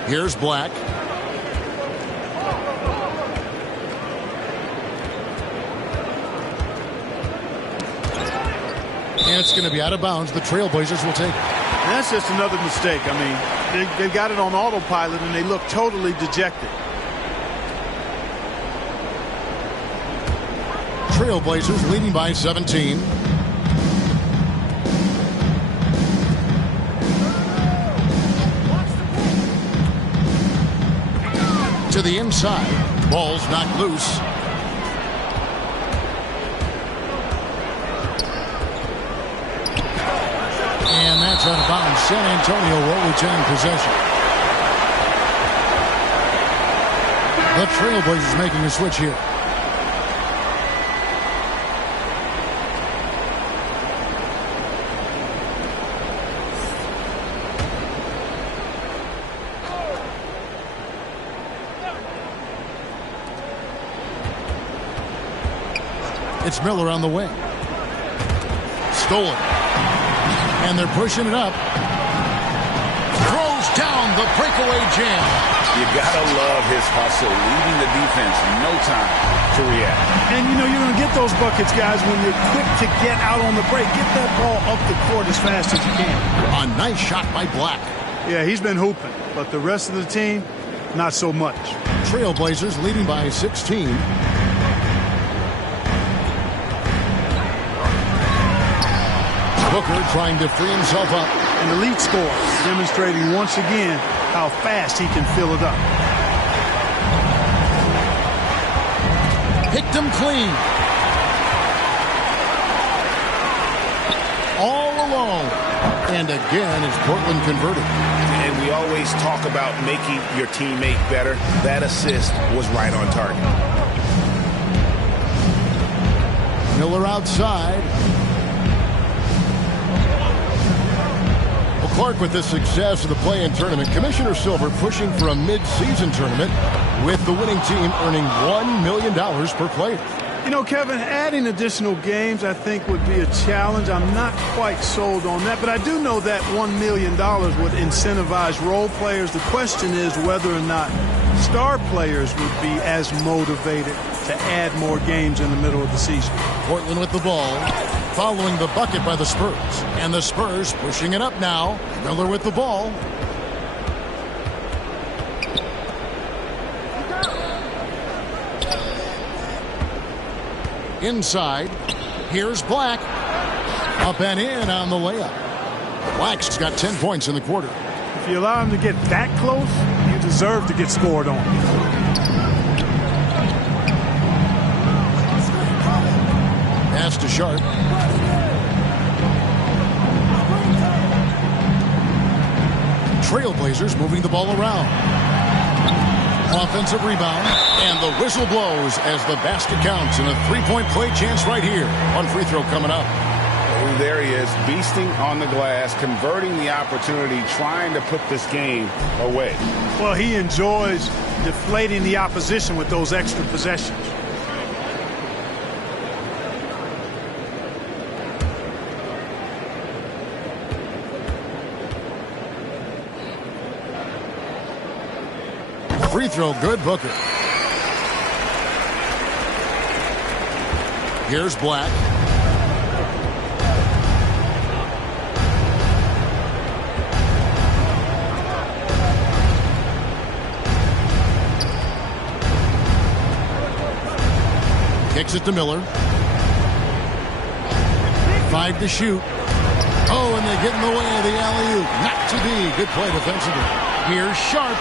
Here's Black. And it's going to be out of bounds. The Trailblazers will take it. That's just another mistake. I mean, they got it on autopilot, and they look totally dejected. Trailblazers leading by 17. To the inside. Ball's knocked loose. And that's out of bounds. San Antonio will retain possession. The Trailblazers making a switch here. It's Miller on the wing. Stolen. And they're pushing it up. Throws down the breakaway jam. You gotta love his hustle, leading the defense, no time to react. And you know you're going to get those buckets, guys, when you're quick to get out on the break. Get that ball up the court as fast as you can. A nice shot by Black. Yeah, he's been hooping, but the rest of the team, not so much. Trailblazers leading by 16. Booker trying to free himself up. An elite scorer, demonstrating once again how fast he can fill it up. Picked him clean. All alone. And again, it's Portland converted. And we always talk about making your teammate better. That assist was right on target. Miller outside. Clark with the success of the play-in tournament. Commissioner Silver pushing for a mid-season tournament with the winning team earning $1 million per player. You know, Kevin, adding additional games I think would be a challenge. I'm not quite sold on that, but I do know that $1 million would incentivize role players. The question is whether or not star players would be as motivated to add more games in the middle of the season. Portland with the ball, following the bucket by the Spurs. And the Spurs pushing it up now. Miller with the ball. Inside. Here's Black. Up and in on the layup. Black's got 10 points in the quarter. If you allow him to get that close, you deserve to get scored on. Pass to Sharp. Trailblazers moving the ball around. Offensive rebound, and the whistle blows as the basket counts, and a three-point play chance right here. One free throw coming up. And there he is, beasting on the glass, converting the opportunity, trying to put this game away. Well, he enjoys deflating the opposition with those extra possessions. Free throw good, Booker. Here's Black. Kicks it to Miller. 5 to shoot. Oh, and they get in the way of the alley-oop. Not to be. Good play defensively. Here's Sharp.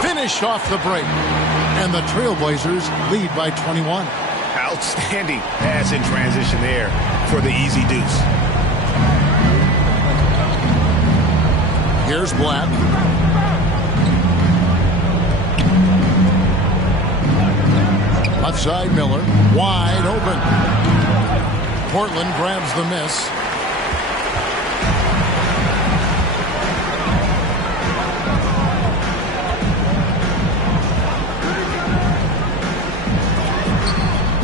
Finished off the break. And the Trailblazers lead by 21. Outstanding pass in transition there for the easy deuce. Here's Black. Left side, Miller. Wide open. Portland grabs the miss.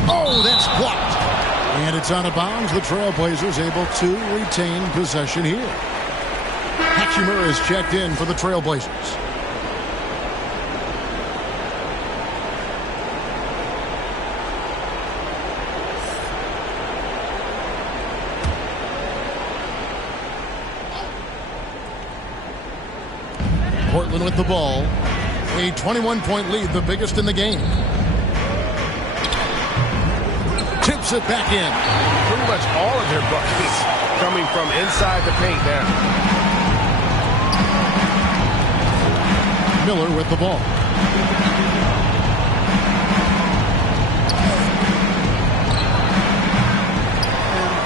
Oh, that's blocked. And it's out of bounds. The Trailblazers able to retain possession here. Hachimura is checked in for the Trailblazers. Portland with the ball. A 21-point lead, the biggest in the game. Tips it back in. Pretty much all of their buckets coming from inside the paint now. Miller with the ball.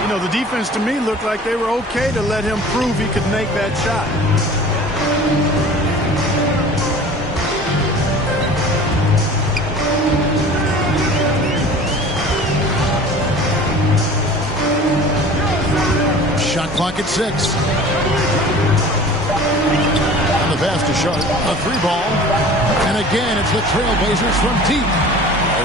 You know, the defense to me looked like they were okay to let him prove he could make that shot. Shot clock at 6. On the pass to Sharp. A 3-ball. And again, it's the Trailblazers from deep.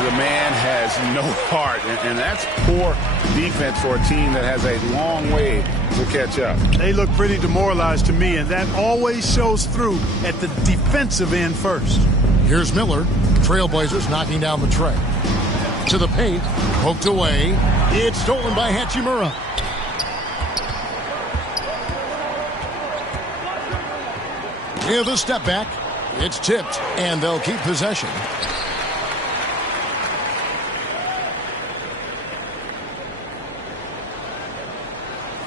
The man has no heart, and that's poor defense for a team that has a long way to catch up. They look pretty demoralized to me, and that always shows through at the defensive end first. Here's Miller. Trailblazers knocking down the tray. To the paint. Poked away. It's stolen by Hachimura. Near the step back. It's tipped, and they'll keep possession.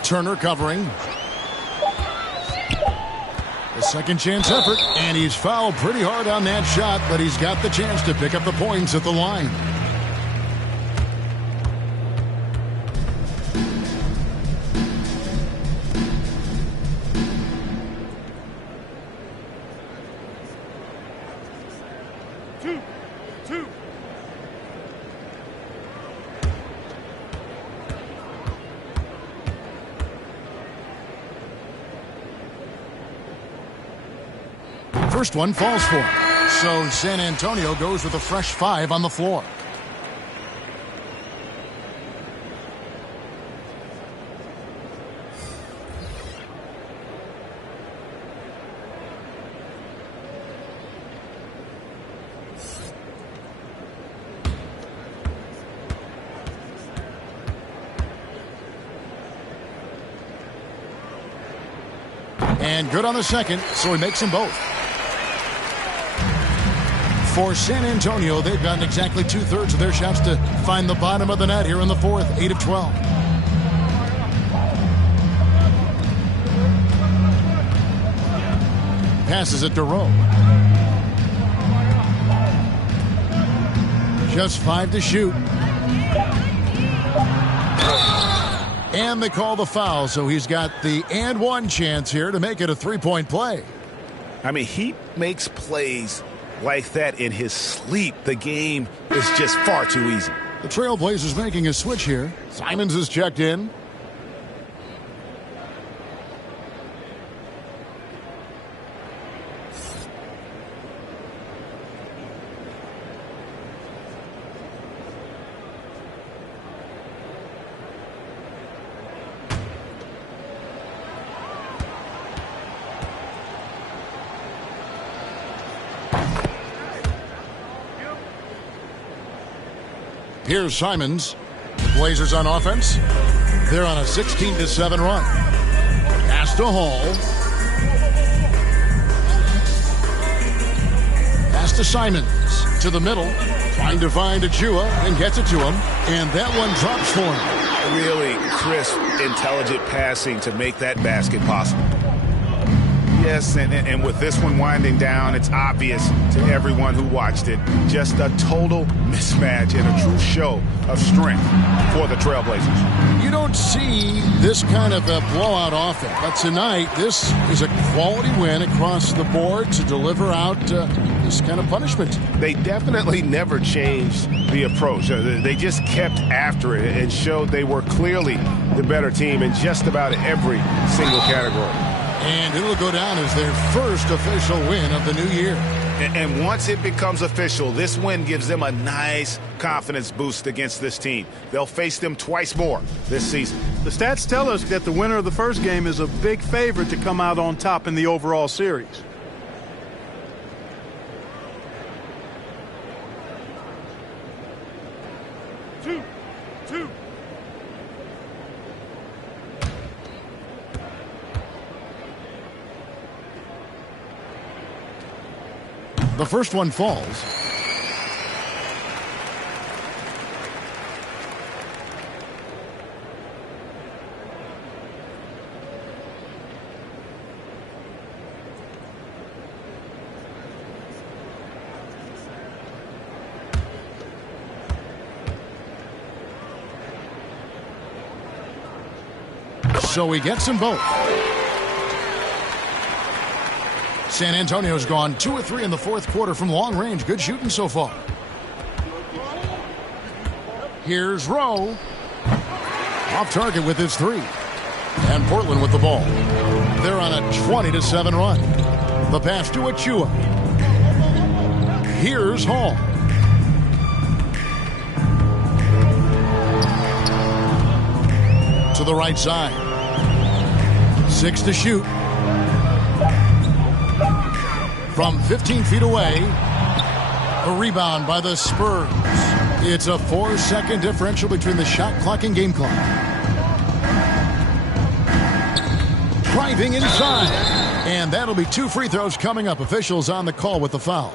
Turner covering. A second chance effort, and he's fouled pretty hard on that shot, but he's got the chance to pick up the points at the line. First one falls for him. So San Antonio goes with a fresh 5 on the floor. And good on the second, so he makes them both. For San Antonio, they've gotten exactly 2/3 of their shots to find the bottom of the net here in the fourth, 8 of 12. Passes it to Rowe. Just 5 to shoot. And they call the foul, so he's got the and one chance here to make it a 3-point play. I mean, he makes plays like that in his sleep. The game is just far too easy. The Trailblazers making a switch here. Simons is checked in. Here's Simons. The Blazers on offense. They're on a 16-7 run. Pass to Hall. Pass to Simons. To the middle. Trying to find Achua and gets it to him. And that one drops for him. Really crisp, intelligent passing to make that basket possible. Yes, and with this one winding down, it's obvious to everyone who watched it. Just a total mismatch and a true show of strength for the Trailblazers. You don't see this kind of a blowout often, but tonight this is a quality win across the board to deliver out this kind of punishment. They definitely never changed the approach. They just kept after it and showed they were clearly the better team in just about every single category. And it'll go down as their first official win of the new year. And once it becomes official, this win gives them a nice confidence boost against this team. They'll face them twice more this season. The stats tell us that the winner of the first game is a big favorite to come out on top in the overall series. Two. The first one falls. So he gets them both. San Antonio's gone 2 of 3 in the fourth quarter from long range. Good shooting so far. Here's Rowe. Off target with his 3. And Portland with the ball. They're on a 20-7 run. The pass to Achua. Here's Hall. To the right side. 6 to shoot. From 15 feet away, a rebound by the Spurs. It's a 4-second differential between the shot clock and game clock. Driving inside. And that'll be 2 free throws coming up. Officials on the call with the foul.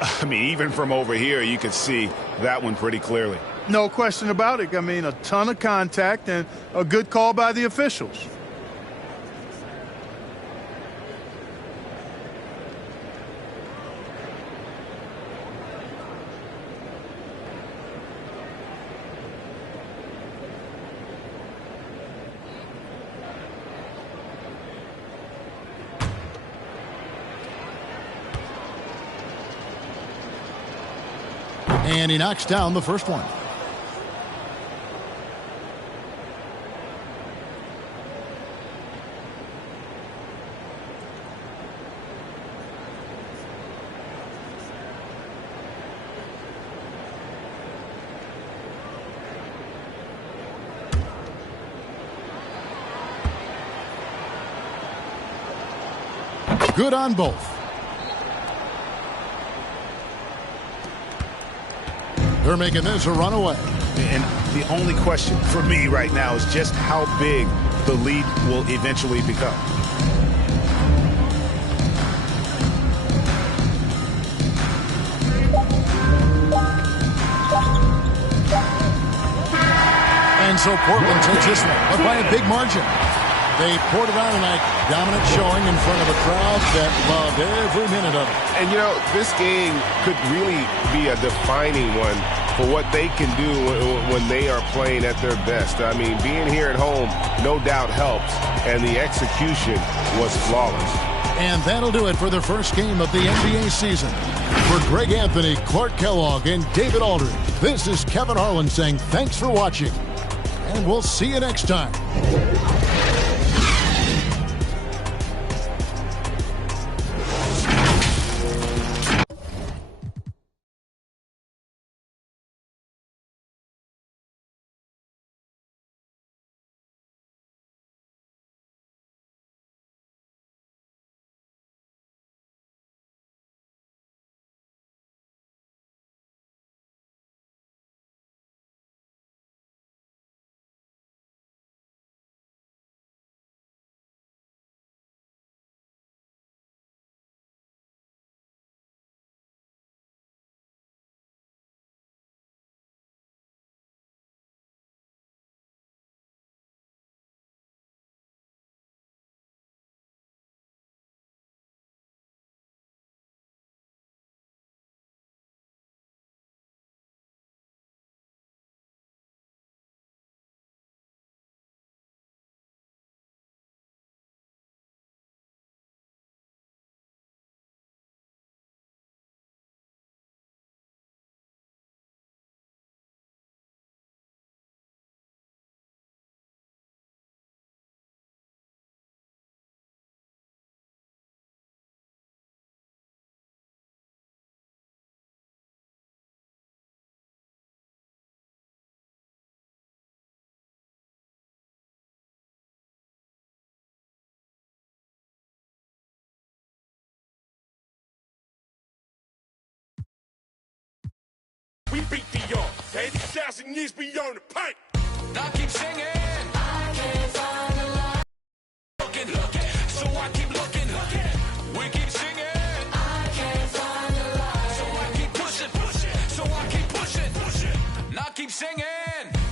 I mean, even from over here, you could see that one pretty clearly. No question about it. I mean, a ton of contact and a good call by the officials. And he knocks down the first one. Good on both. They're making this a runaway. And the only question for me right now is just how big the lead will eventually become. And so Portland takes this one, but by a big margin. They poured it on tonight. Dominant showing in front of a crowd that loved every minute of it. And, you know, this game could really be a defining one for what they can do when they are playing at their best. I mean, being here at home no doubt helps, and the execution was flawless. And that'll do it for the first game of the NBA season. For Greg Anthony, Clark Kellogg, and David Aldridge, this is Kevin Harlan saying thanks for watching, and we'll see you next time. busting knees beyond the paint. I keep singing. I can't find the light. Looking, so I keep looking. We keep singing. I can't find the light. So I keep pushing. So I keep pushing. And I keep singing.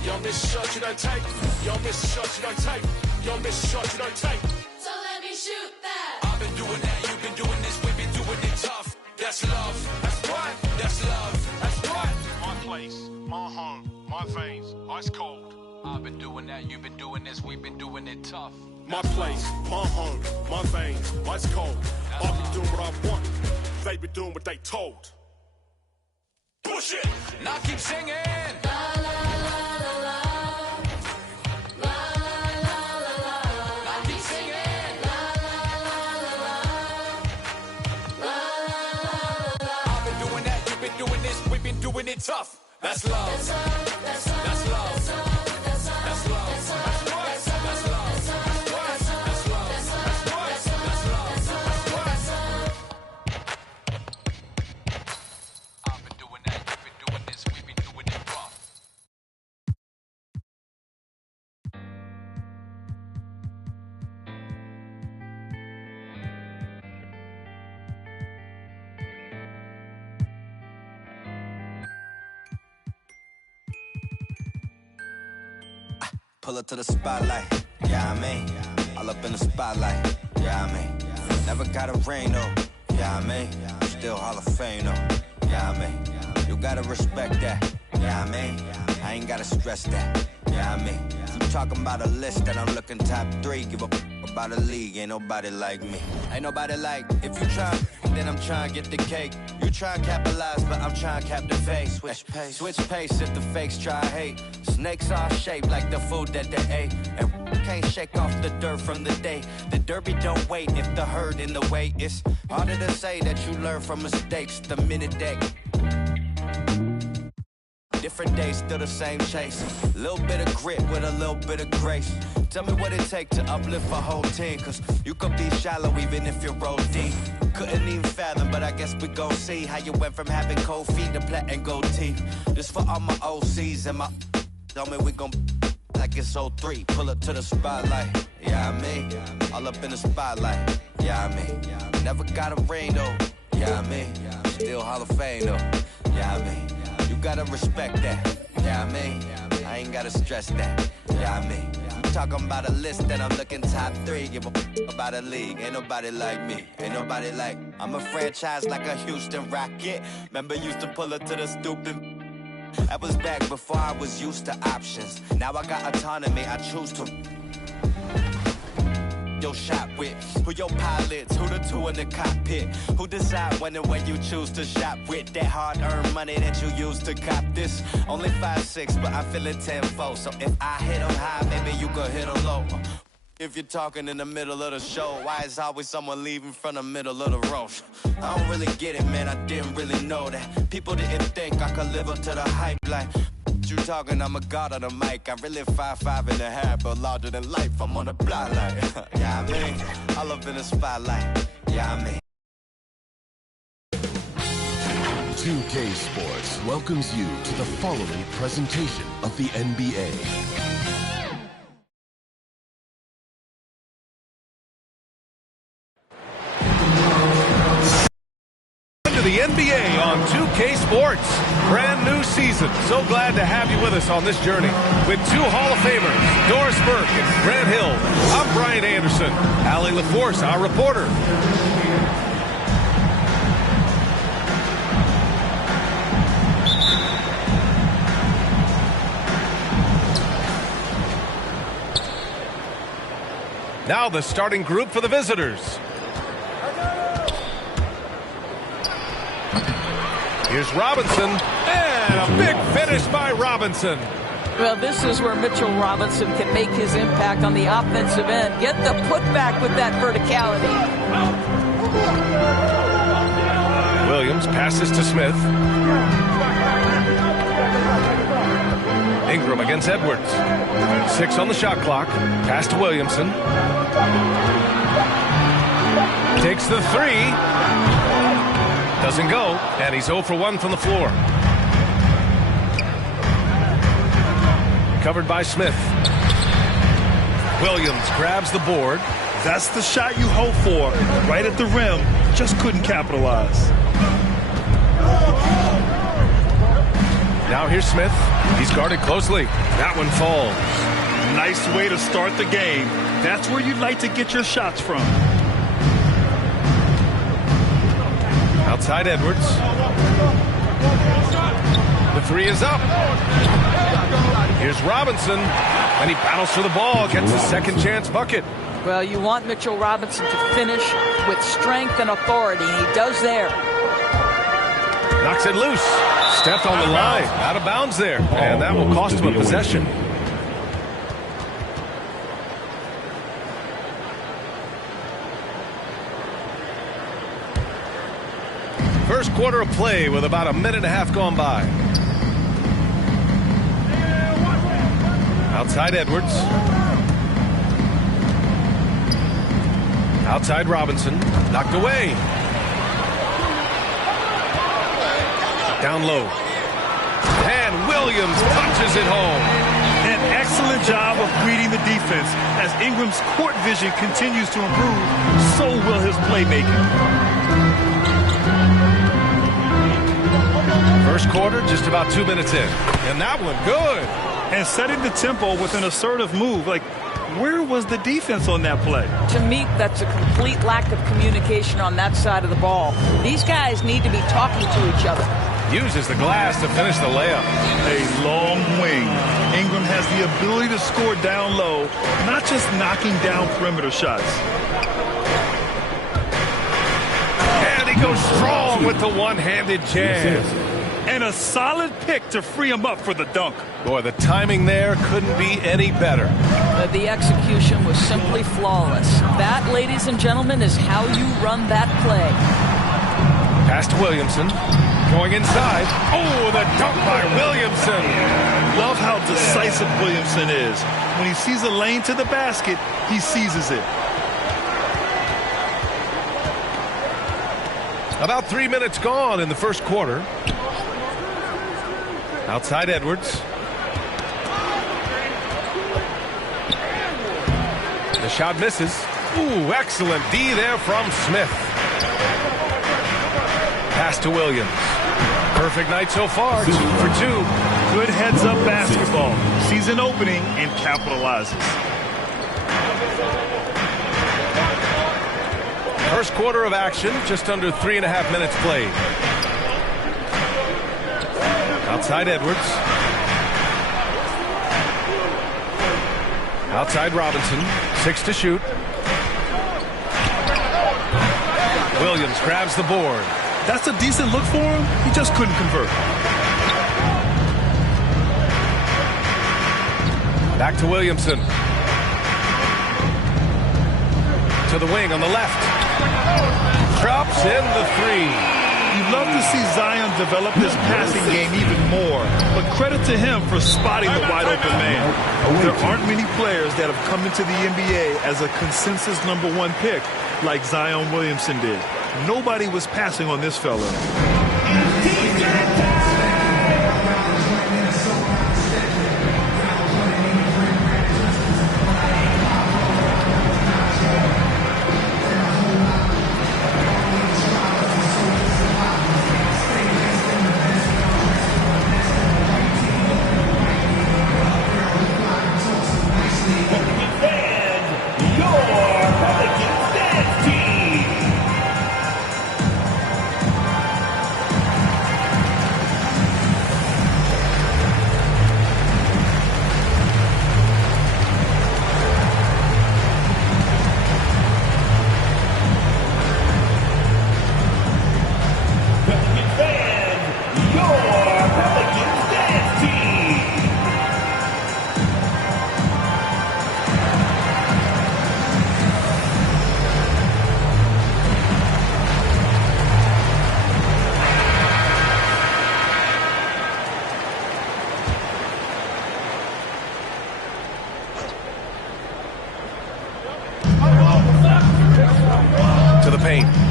Y'all miss a shot you don't take. Y'all miss a shot you don't take. Y'all miss a shot you don't take. So let me shoot that. I've been doing that. You've been doing this. We've been doing it tough. That's love. That's what. That's love. That's what. My place, my home, my veins, ice cold. I've been doing that. You've been doing this. We've been doing it tough. My place, my home, my veins, ice cold. I've been doing what I want. They been doing what they told. Push it. And I keep singing. Doing it tough. That's love. That's love. That's love. That's love. That's love. That's love. That's what. That's love. That's what. That's love. That's what. That's love. That's what. I've been doing that. You've been doing this. We've been doing it rough. Pull up to the spotlight, yeah, I mean. All up in the spotlight, yeah, I mean. Never got a ring, though, yeah, I mean. Still Hall of Fame, though, yeah, I mean. You gotta respect that, yeah, I mean. I ain't gotta stress that, yeah, I mean. I'm talking about a list that I'm looking top 3. Give a about a league, ain't nobody like me. Ain't nobody like, if you try, then I'm trying to get the cake. You try and capitalize, but I'm trying to cap the face. Switch pace if the fakes try hate. Snakes are shaped like the food that they ate. And can't shake off the dirt from the day. The derby don't wait if the herd in the way. It's harder to say that you learn from mistakes the minute that. Different days, still the same chase. A little bit of grit with a little bit of grace. Tell me what it takes to uplift a whole team. Cause you could be shallow even if you roll deep. Couldn't even fathom, but I guess we gon' see how you went from having cold feet to plat and gold teeth. This for all my OCs and my tell me we gon' like it's 03. Pull up to the spotlight, yeah, I mean. All up in the spotlight, yeah, I mean. Never got a ring though, yeah, I mean. Still Hall of Fame though, yeah, I mean. You gotta respect that, yeah, I mean. I ain't gotta stress that, yeah, I mean. I'm talking about a list that I'm looking top 3. Give a about a league, ain't nobody like me. Ain't nobody like, I'm a franchise like a Houston Rocket. Remember used to pull up to the stupid. That was back before I was used to options. Now I got autonomy, I choose to. Your shot with, who your pilots, who the two in the cockpit, who decide when and where you choose to shop with that hard-earned money that you use to cop this. Only 5'6", but I'm feeling 10-4, so if I hit them high, maybe you could hit them low. If you're talking in the middle of the show, why is always someone leaving from the middle of the road? I don't really get it, man, I didn't really know that. People didn't think I could live up to the hype like... You talking, I'm a god on the mic. I really 5'5.5", but larger than life. I'm on the block like, yeah, I mean, all up in the spotlight, yeah, I mean. 2K Sports welcomes you to the following presentation of the NBA. The NBA on 2K Sports. Brand new season. So glad to have you with us on this journey. With 2 Hall of Famers, Doris Burke and Grant Hill. I'm Brian Anderson. Allie LaForce, our reporter. Now the starting group for the visitors. Here's Robinson, and a big finish by Robinson. Well, this is where Mitchell Robinson can make his impact on the offensive end. Get the putback with that verticality. Williams passes to Smith. Ingram against Edwards. 6 on the shot clock. Pass to Williamson. Takes the 3. Doesn't go, and he's 0 for 1 from the floor. covered by Smith. Williams grabs the board. That's the shot you hope for. Right at the rim. Just couldn't capitalize. Now here's Smith. He's guarded closely. That one falls. Nice way to start the game. That's where you'd like to get your shots from. Outside Edwards. The three is up. Here's Robinson. And he battles for the ball. Gets the second chance bucket. Well, you want Mitchell Robinson to finish with strength and authority. He does there. Knocks it loose. Stepped on the line. Out of bounds there. And that will cost him a possession. First quarter of play with about a minute and a half gone by. Outside Edwards. Outside Robinson. Knocked away. Down low. And Williams punches it home. An excellent job of reading the defense. As Ingram's court vision continues to improve, so will his playmaking. First quarter, just about 2 minutes in. And that one, good. And setting the tempo with an assertive move. Like, where was the defense on that play? To me, that's a complete lack of communication on that side of the ball. These guys need to be talking to each other. Uses the glass to finish the layup. A long wing. Ingram has the ability to score down low, not just knocking down perimeter shots. And he goes strong with the one-handed jam. And a solid pick to free him up for the dunk. Boy, the timing there couldn't be any better. The execution was simply flawless. That, ladies and gentlemen, is how you run that play. Pass to Williamson. Going inside. Oh, the dunk by Williamson. Love how decisive Williamson is. When he sees a lane to the basket, he seizes it. About 3 minutes gone in the first quarter. Outside Edwards. The shot misses. Ooh, excellent D there from Smith. Pass to Williams. Perfect night so far. 2 for 2. Good heads-up basketball. Sees an opening and capitalizes. First quarter of action, just under 3.5 minutes played. Outside Edwards. Outside Robinson. 6 to shoot. Williams grabs the board. That's a decent look for him. He just couldn't convert. Back to Williamson. To the wing on the left. Drops in the 3. You'd love to see Zion develop his passing game even more, but credit to him for spotting the wide open man. There aren't many players that have come into the NBA as a consensus #1 pick like Zion Williamson did. Nobody was passing on this fella.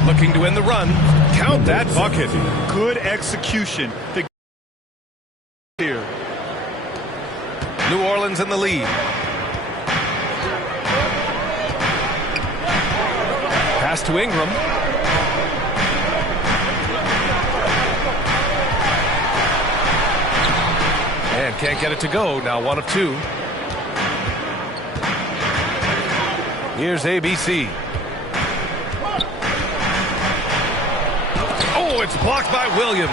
Looking to win the run. Count that bucket. Good execution. Here. New Orleans in the lead. Pass to Ingram. And can't get it to go. Now 1 of 2. Here's ABC. Oh, it's blocked by Williams.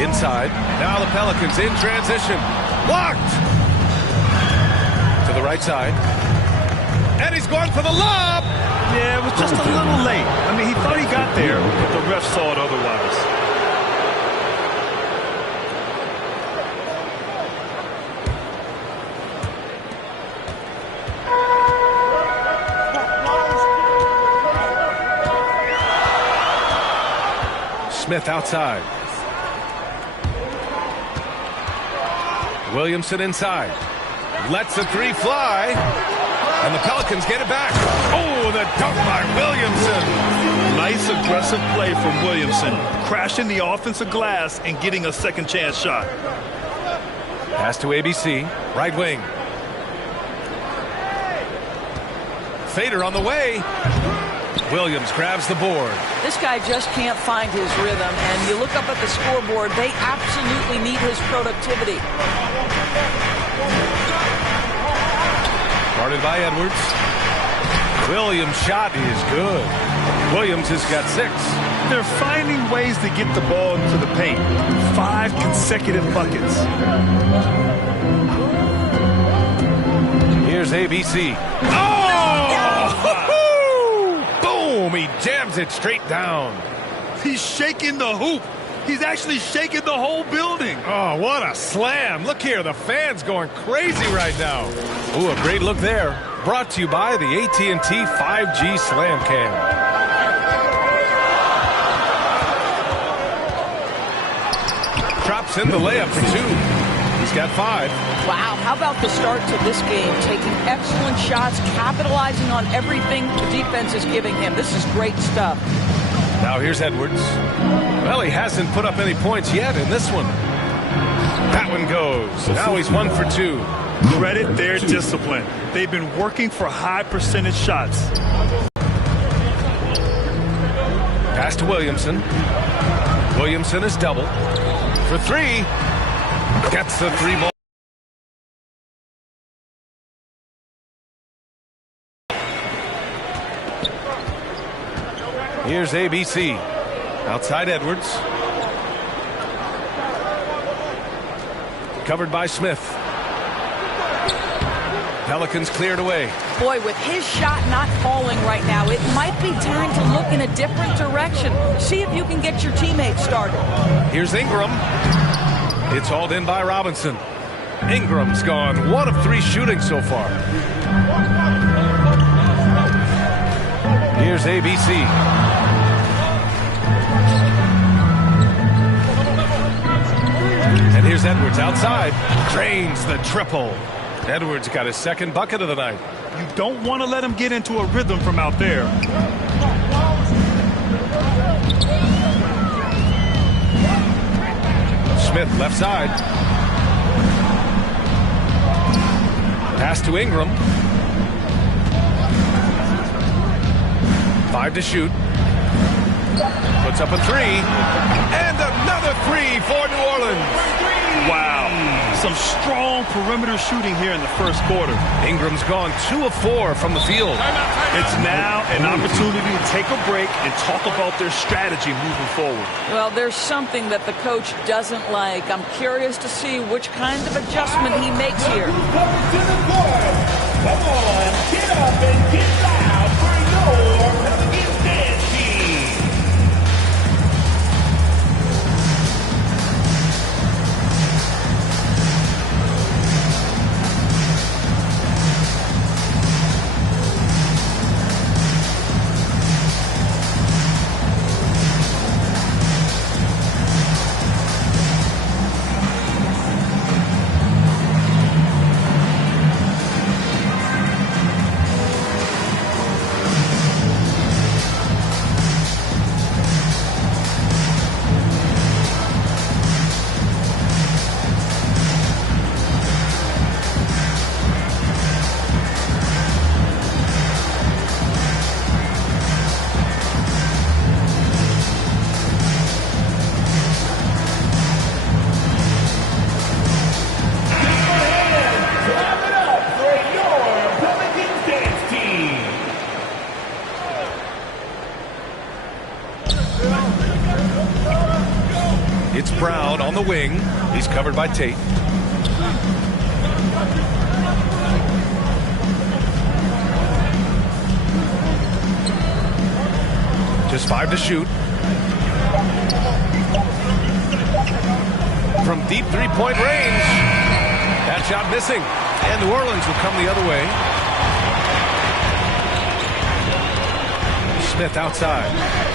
Inside. Now the Pelicans in transition. Blocked. To the right side. And he's going for the lob. Yeah, it was just a little late. I mean, he thought he got there, but the ref saw it otherwise. Smith outside. Williamson inside. Lets the 3 fly. And the Pelicans get it back. Oh, the dunk by Williamson. Nice aggressive play from Williamson. Crashing the offensive glass and getting a second chance shot. Pass to ABC. Right wing. Fader on the way. Williams grabs the board. This guy just can't find his rhythm, and you look up at the scoreboard, they absolutely need his productivity. Guarded by Edwards. Williams' shot is good. Williams has got 6. They're finding ways to get the ball into the paint. 5 consecutive buckets. Here's ABC. Oh! Boom! He jams it straight down. He's shaking the hoop. He's actually shaking the whole building. Oh, what a slam. Look here, the fans going crazy right now. Ooh, a great look there. Brought to you by the AT&T 5G Slam Cam. Drops in the layup for 2. He's got 5. Wow, how about the start to this game? Taking excellent shots, capitalizing on everything the defense is giving him. This is great stuff. Now here's Edwards. Well, he hasn't put up any points yet in this one. That one goes. Now he's 1 for 2. Credit their discipline. They've been working for high percentage shots. Pass to Williamson. Williamson is double. For 3. Gets the 3 ball. Here's ABC. Outside Edwards. Covered by Smith. Pelicans cleared away. Boy, with his shot not falling right now, it might be time to look in a different direction. See if you can get your teammates started. Here's Ingram. It's hauled in by Robinson. Ingram's gone 1 of 3 shooting so far. Here's ABC. And here's Edwards outside. Drains the triple. Edwards got his 2nd bucket of the night. You don't want to let him get into a rhythm from out there. Smith left side. Pass to Ingram. 5 to shoot. Puts up a 3. And another 3 for New Orleans. Wow. Some strong perimeter shooting here in the first quarter. Ingram's gone 2 of 4 from the field. It's now an opportunity to take a break and talk about their strategy moving forward. Well, there's something that the coach doesn't like. I'm curious to see which kind of adjustment he makes here. Come on, get up and get loud for your Pelicans dance team. It's Brown on the wing. He's covered by Tate. Just 5 to shoot. From deep three-point range. That shot missing. And New Orleans will come the other way. Smith outside.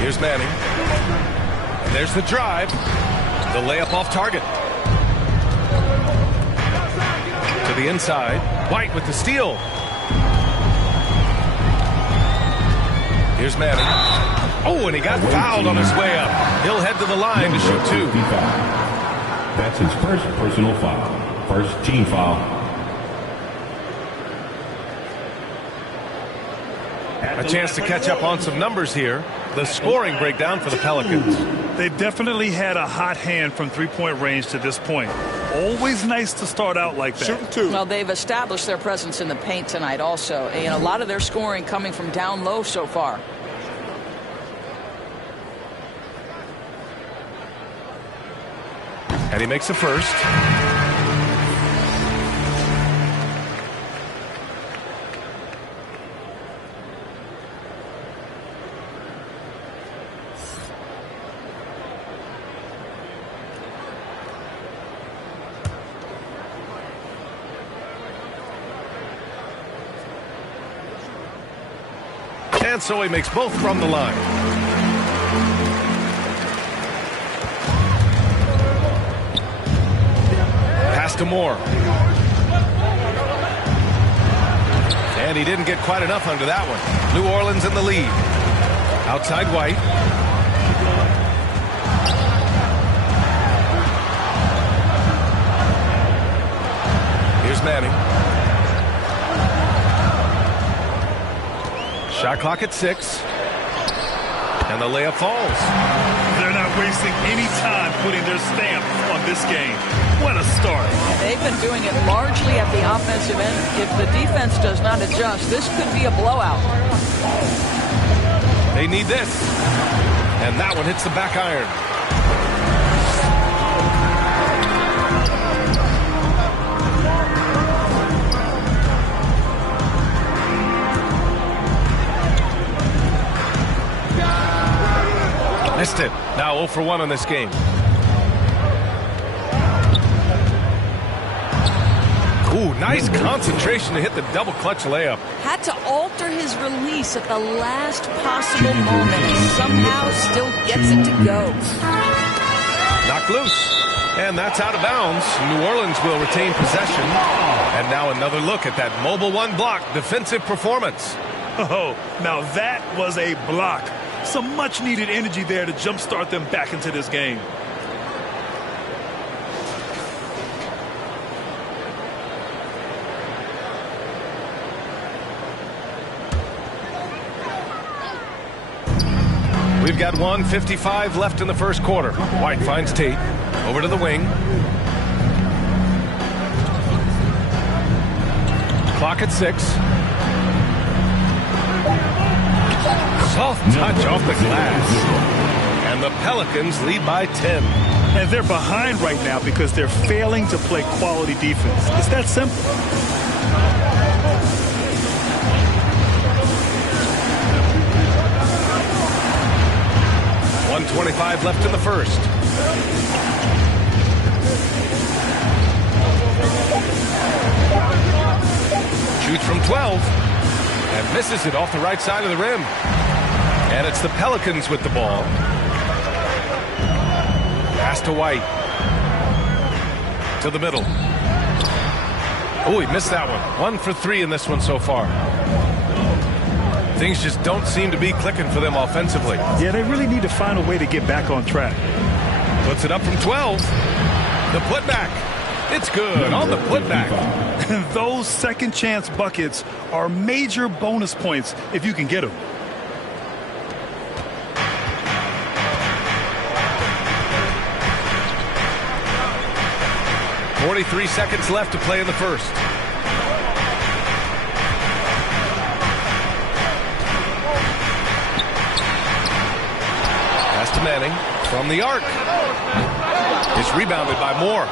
Here's Manning. And there's the drive. The layup off target. To the inside. White with the steal. Here's Manning. Oh, and he got fouled on his way up. He'll head to the line to shoot 2. That's his first personal foul. First team foul. A chance to catch up on some numbers here. The scoring breakdown for the Pelicans. They've definitely had a hot hand from three-point range to this point. Always nice to start out like that. Well, they've established their presence in the paint tonight also. And a lot of their scoring coming from down low so far. And he makes the first. And so he makes both from the line. Pass to Moore. And he didn't get quite enough under that one. New Orleans in the lead. Outside White. Here's Manning. Shot clock at 6. And the layup falls. They're not wasting any time putting their stamp on this game. What a start. They've been doing it largely at the offensive end. If the defense does not adjust, this could be a blowout. They need this. And that one hits the back iron. Missed it. Now 0 for 1 in this game. Ooh, nice concentration to hit the double clutch layup. Had to alter his release at the last possible moment and somehow still gets it to go. Knocked loose. And that's out of bounds. New Orleans will retain possession. And now another look at that mobile 1 block defensive performance. Oh, now that was a block. Some much-needed energy there to jumpstart them back into this game. We've got 1:55 left in the first quarter. White finds Tate. Over to the wing. Clock at 6. Soft touch off the glass. And the Pelicans lead by 10. And they're behind right now because they're failing to play quality defense. It's that simple. .125 left in the first. Shoots from 12 and misses it off the right side of the rim. And it's the Pelicans with the ball. Pass to White. To the middle. Oh, he missed that one. 1 for 3 in this one so far. Things just don't seem to be clicking for them offensively. Yeah, they really need to find a way to get back on track. Puts it up from 12. The putback. It's good on the putback. Those second chance buckets are major bonus points if you can get them. .43 seconds left to play in the first. Manning from the arc. It's rebounded by Moore.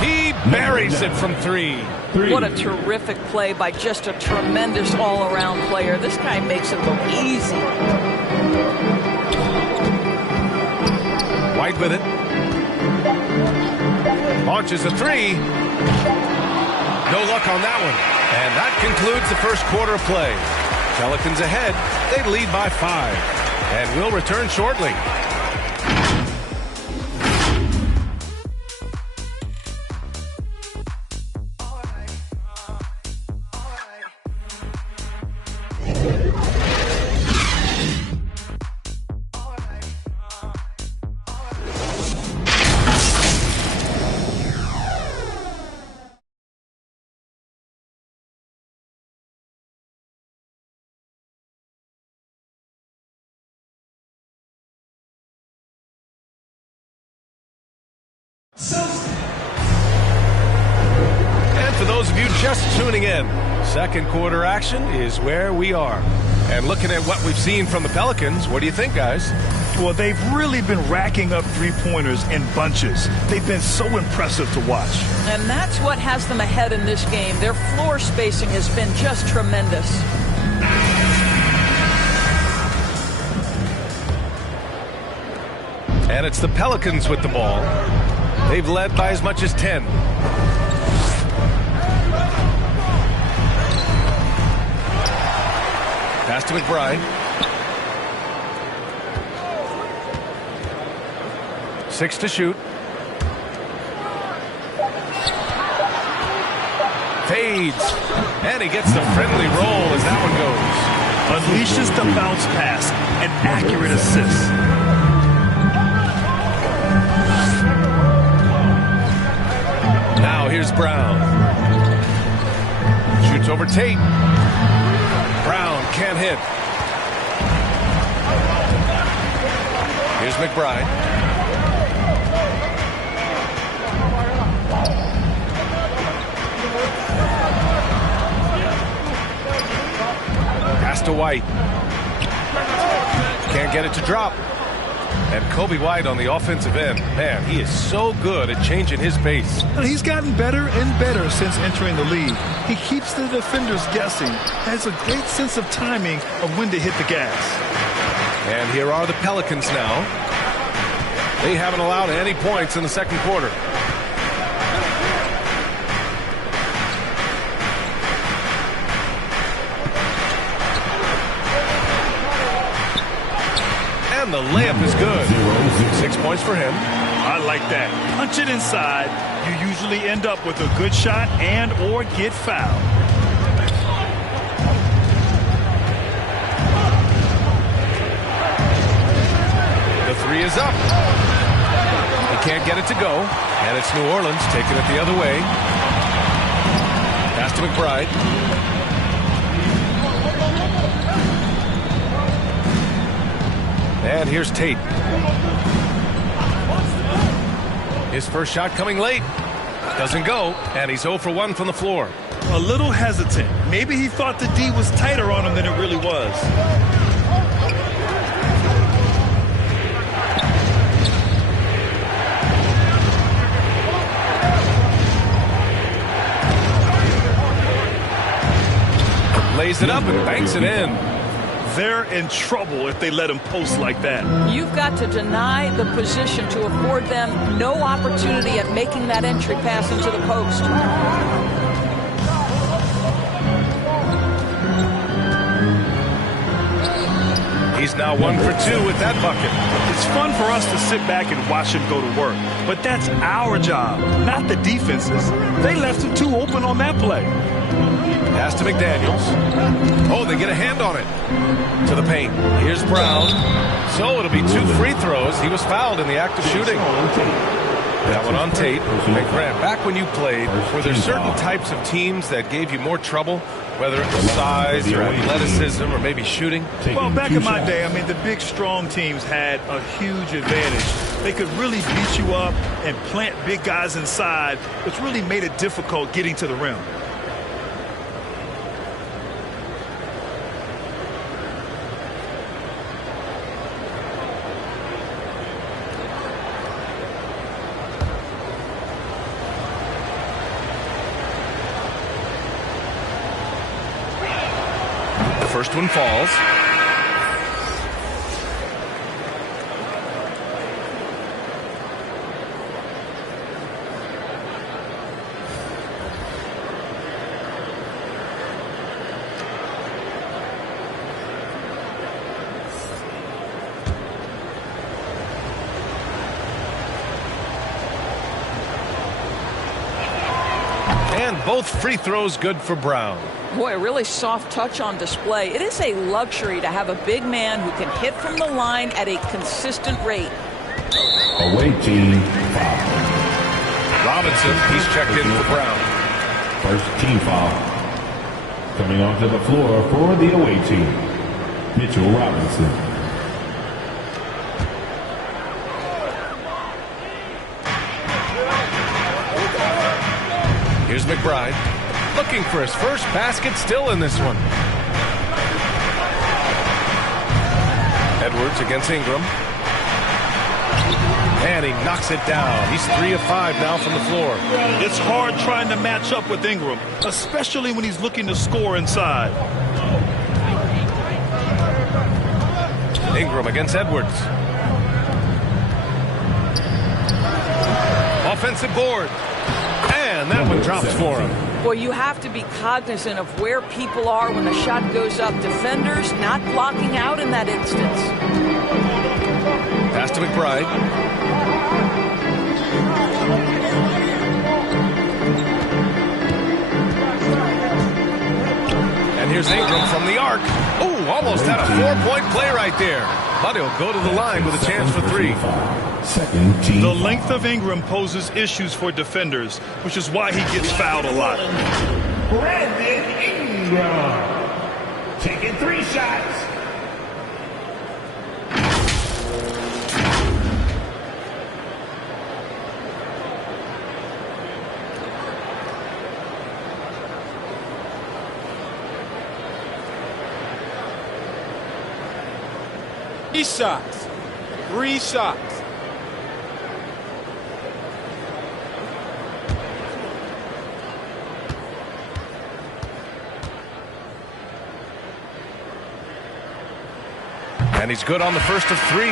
He buries it from three. What a terrific play by just a tremendous all-around player. This guy makes it look easy. White with it. Launches a three. No luck on that one. And that concludes the first quarter of play. Pelicans ahead. They lead by 5. And will return shortly. And for those of you just tuning in, second quarter action is where we are. And looking at what we've seen from the Pelicans, what do you think, guys? Well, they've really been racking up three-pointers in bunches. They've been so impressive to watch. And that's what has them ahead in this game. Their floor spacing has been just tremendous. And it's the Pelicans with the ball. They've led by as much as 10. Pass to McBride. 6 to shoot. Fades. And he gets the friendly roll as that one goes. Unleashes the bounce pass. An accurate assist. Now here's Brown. Shoots over Tate. Brown can't hit. Here's McBride. Pass to White. Can't get it to drop. And Kobe White on the offensive end. Man, he is so good at changing his pace. And he's gotten better and better since entering the league. He keeps the defenders guessing. Has a great sense of timing of when to hit the gas. And here are the Pelicans now. They haven't allowed any points in the second quarter. And the layup is good. 6 points for him. I like that. Punch it inside. You usually end up with a good shot and or get fouled. The three is up. He can't get it to go. And it's New Orleans taking it the other way. Pass to McBride. And here's Tate. His first shot coming late. Doesn't go. And he's 0 for 1 from the floor. A little hesitant. Maybe he thought the D was tighter on him than it really was. Lays it up and banks it in. They're in trouble if they let him post like that. You've got to deny the position to afford them no opportunity at making that entry pass into the post. He's now 1 for 2 with that bucket. It's fun for us to sit back and watch him go to work. But that's our job, not the defense's. They left him too open on that play. Pass to McDaniels. Oh, they get a hand on it. To the paint. Here's Brown. So it'll be 2 free throws. He was fouled in the act of shooting. That one on Tate. Hey, Grant, back when you played, were there certain types of teams that gave you more trouble? whether it was size or athleticism or maybe shooting? Well, back in my day, I mean, the big, strong teams had a huge advantage. They could really beat you up and plant big guys inside, which really made it difficult getting to the rim. First one falls. And both free throws good for Brown. Boy, a really soft touch on display. It is a luxury to have a big man who can hit from the line at a consistent rate. Away team foul. Robinson, he's checked in for Brown. First team foul. Coming onto the floor for the away team, Mitchell Robinson. Here's McBride. Looking for his first basket, still in this one. Edwards against Ingram. And he knocks it down. He's 3 of 5 now from the floor. It's hard trying to match up with Ingram, especially when he's looking to score inside. Ingram against Edwards. Offensive board. And that one drops for him. Boy, you have to be cognizant of where people are when the shot goes up. Defenders not blocking out in that instance. Pass to McBride. And here's Ingram from the arc. Oh, almost had a 4-point play right there. But he'll go to the line with a chance for 3. The length of Ingram poses issues for defenders, which is why he gets fouled a lot. Brandon Ingram taking 3 shots. Shots. 3 shots. And he's good on the first of 3.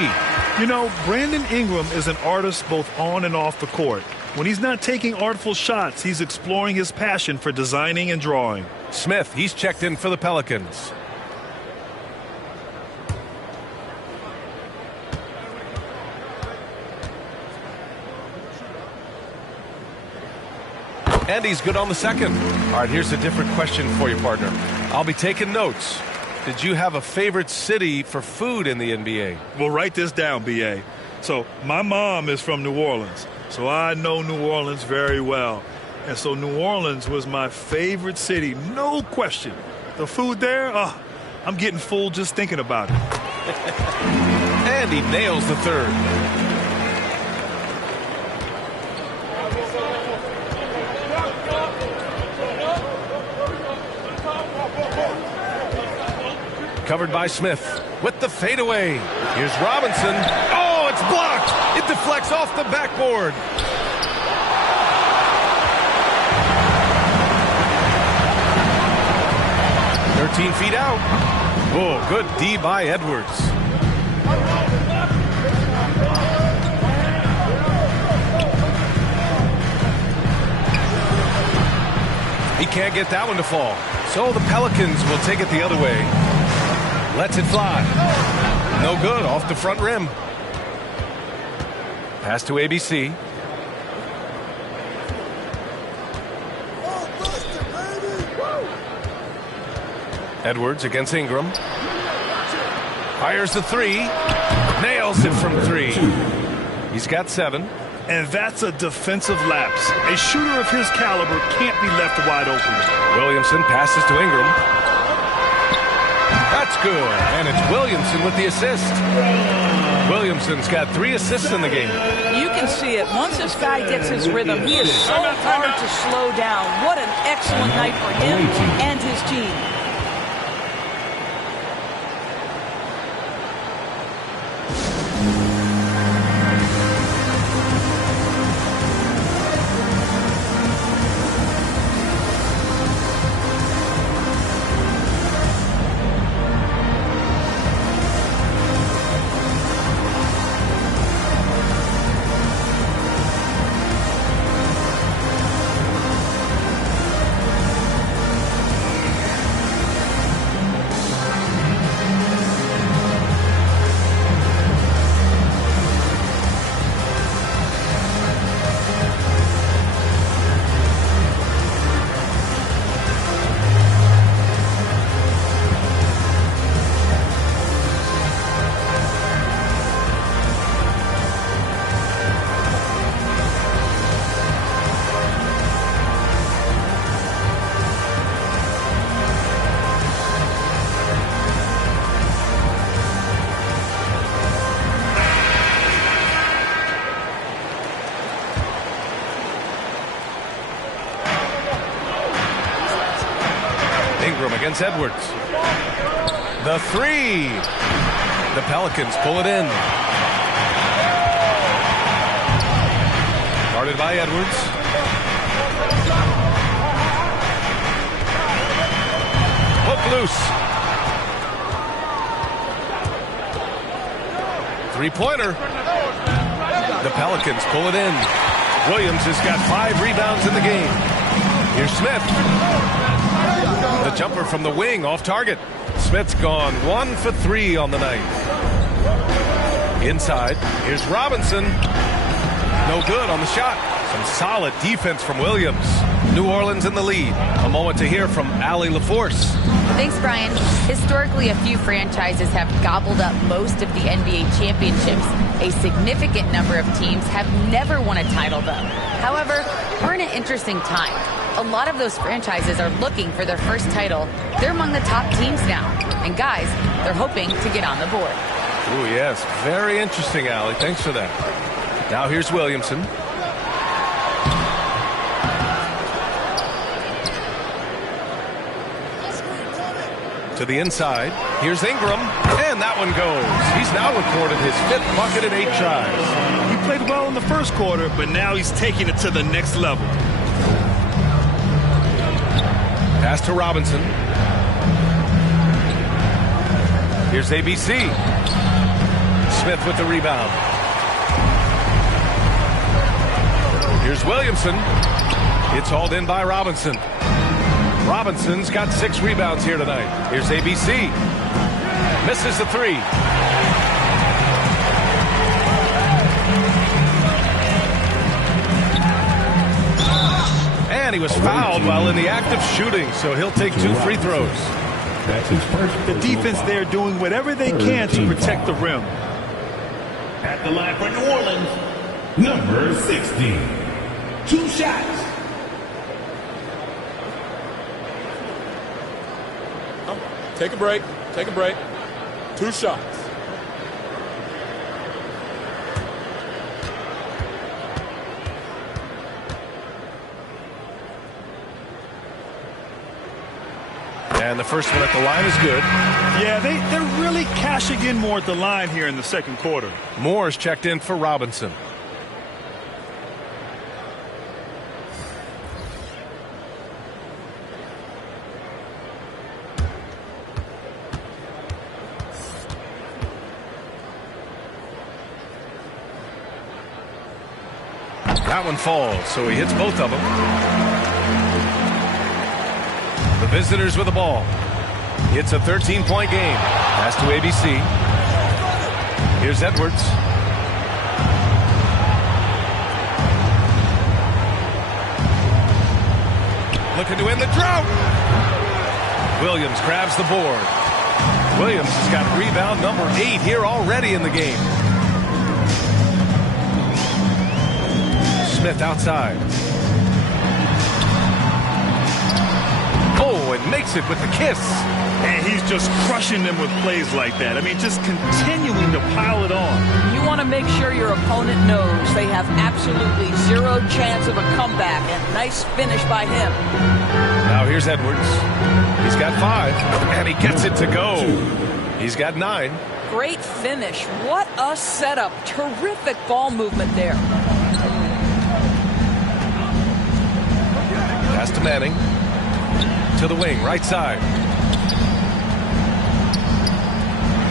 You know, Brandon Ingram is an artist both on and off the court. When he's not taking artful shots, he's exploring his passion for designing and drawing. Smith, he's checked in for the Pelicans. And he's good on the second. All right, here's a different question for you, partner. I'll be taking notes. Did you have a favorite city for food in the NBA? Well, write this down, B.A. So my mom is from New Orleans, so I know New Orleans very well. And so New Orleans was my favorite city, no question. The food there, I'm getting full just thinking about it. And he nails the third. Covered by Smith with the fadeaway. Here's Robinson. Oh, it's blocked. It deflects off the backboard. "13 feet out. Oh, good D by Edwards. He can't get that one to fall. So the Pelicans will take it the other way. Lets it fly. No good, off the front rim. Pass to ABC. Edwards against Ingram. Fires the 3. Nails it from 3. He's got 7. And that's a defensive lapse. A shooter of his caliber can't be left wide open. Williamson passes to Ingram. That's good. And it's Williamson with the assist. Williamson's got 3 assists in the game. You can see it. Once this guy gets his rhythm, he is so hard to slow down. What an excellent night for him and his team. Against Edwards. The 3. The Pelicans pull it in. Guarded by Edwards. Hook loose. 3-pointer. The Pelicans pull it in. Williams has got 5 rebounds in the game. Here's Smith. The jumper from the wing off target. Smith's gone 1 for 3 on the night. Inside, here's Robinson. No good on the shot. Some solid defense from Williams. New Orleans in the lead. A moment to hear from Allie LaForce. Thanks, Brian. Historically, a few franchises have gobbled up most of the NBA championships. A significant number of teams have never won a title, though. However, we're in an interesting time. A lot of those franchises are looking for their first title. They're among the top teams now. And guys, they're hoping to get on the board. Oh, yes. Very interesting, Allie. Thanks for that. Now here's Williamson. To the inside. Here's Ingram. And that one goes. He's now recorded his 5th bucket in 8 tries. He played well in the first quarter, but now he's taking it to the next level. Pass to Robinson. Here's ABC. Smith with the rebound. Here's Williamson. It's hauled in by Robinson. Robinson's got 6 rebounds here tonight. Here's ABC. Misses the 3. And he was fouled while in the act of shooting, so he'll take 2 free throws. That's his first. The defense there doing whatever they can to protect the rim. At the line for New Orleans, number 16. 2 shots. Take a break. Take a break. 2 shots. And the first one at the line is good. Yeah, they're really cashing in more at the line here in the second quarter. Moore's checked in for Robinson. That one falls, so he hits both of them. The visitors with the ball. It's a 13-point game. Pass to ABC. Here's Edwards. Looking to end the drought. Williams grabs the board. Williams has got rebound number 8 here already in the game. Smith outside. Oh, and makes it with the kiss. And he's just crushing them with plays like that. I mean, just continuing to pile it on. You want to make sure your opponent knows they have absolutely zero chance of a comeback. And nice finish by him. Now here's Edwards. He's got 5, and he gets it to go. He's got 9. Great finish. What a setup. Terrific ball movement there. Pass to Manning. To the wing, right side.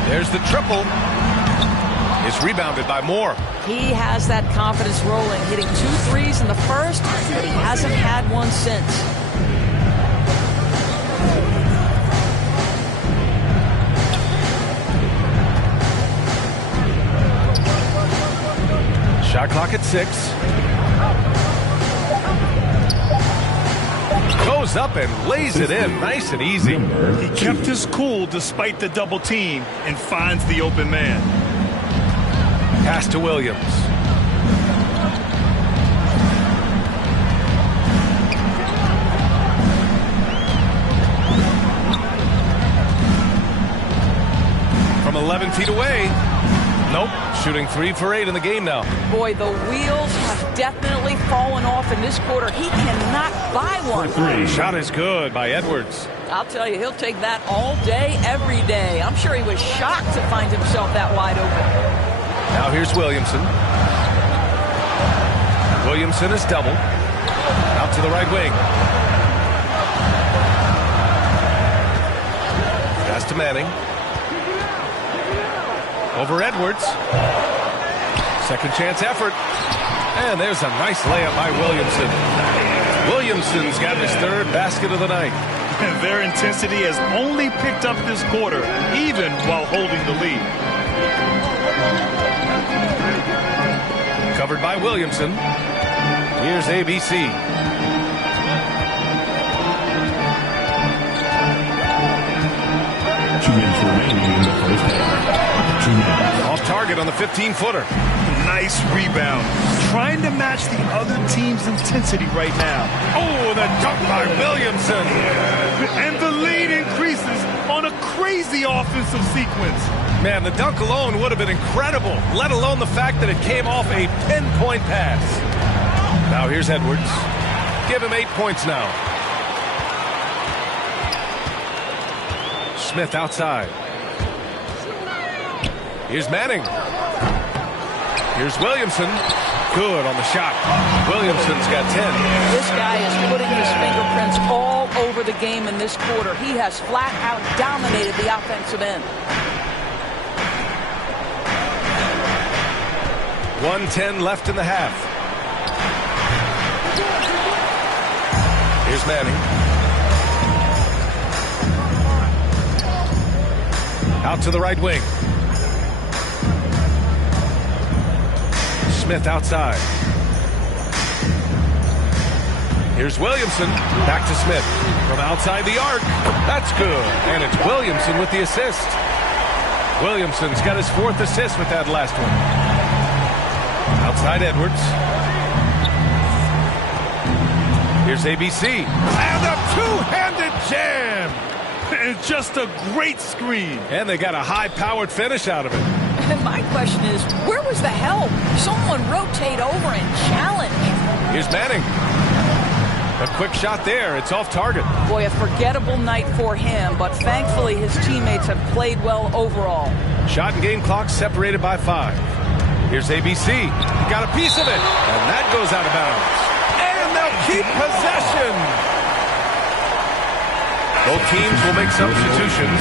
There's the triple. It's rebounded by Moore. He has that confidence rolling, hitting 2 threes in the first, but he hasn't had one since. Shot clock at 6. Goes up and lays it in nice and easy. He kept his cool despite the double team and finds the open man. Pass to Williams. From 11 feet away. Nope. Shooting 3 for 8 in the game now. Boy, the wheels have definitely fallen off in this quarter. He cannot buy one. Shot is good by Edwards. I'll tell you, he'll take that all day, every day. I'm sure he was shocked to find himself that wide open. Now here's Williamson. Williamson is doubled. Out to the right wing. Pass to Manning. Over Edwards. Second chance effort. And there's a nice layup by Williamson. Williamson's got his 3rd basket of the night. And their intensity has only picked up this quarter, even while holding the lead. Covered by Williamson. Here's ABC. 2 minutes remaining in the first half. 2 minutes. Off target on the 15-footer. Nice rebound. Trying to match the other team's intensity right now. Oh, the dunk by Williamson. And the lead increases on a crazy offensive sequence. Man, the dunk alone would have been incredible, let alone the fact that it came off a pinpoint pass. Now here's Edwards. Give him 8 points now. Smith outside. Here's Manning. Here's Williamson. Good on the shot. Williamson's got 10. This guy is putting his fingerprints all over the game in this quarter. He has flat out dominated the offensive end. 1:10 left in the half. Here's Manning. Out to the right wing. Smith outside. Here's Williamson. Back to Smith. From outside the arc. That's good. And it's Williamson with the assist. Williamson's got his 4th assist with that last one. Outside Edwards. Here's ABC. And a 2-handed jam. And just a great screen. And they got a high-powered finish out of it. And my question is, where was the help? Someone rotate over and challenge. Here's Manning. A quick shot there. It's off target. Boy, a forgettable night for him, but thankfully his teammates have played well overall. Shot and game clock separated by 5. Here's ABC. Got a piece of it. And that goes out of bounds. And they'll keep possession. Both teams will make substitutions.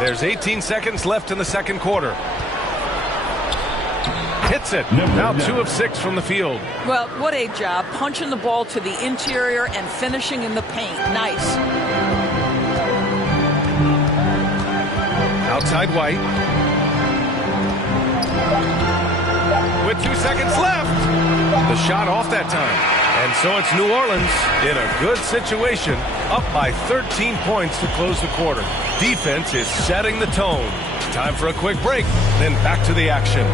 There's 18 seconds left in the second quarter. Hits it. Now 2 of 6 from the field. Well, what a job. Punching the ball to the interior and finishing in the paint. Nice. Outside White. with 2 seconds left. The shot off that time. And so it's New Orleans in a good situation, up by 13 points to close the quarter. Defense is setting the tone. Time for a quick break, then back to the action.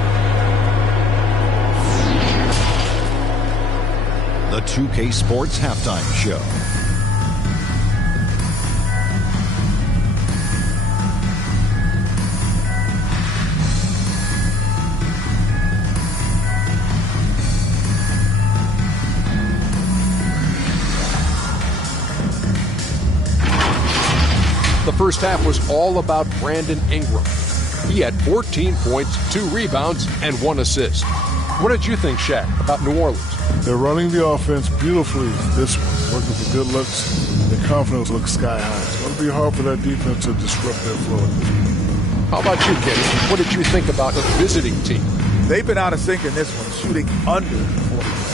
The 2K Sports Halftime Show. The first half was all about Brandon Ingram. He had 14 points, 2 rebounds, and 1 assist. What did you think, Shaq, about New Orleans? They're running the offense beautifully this one, working for good looks. Their confidence looks sky high. It's going to be hard for that defense to disrupt their flow. How about you, Kenny? What did you think about the visiting team? They've been out of sync in this one, shooting under 40%.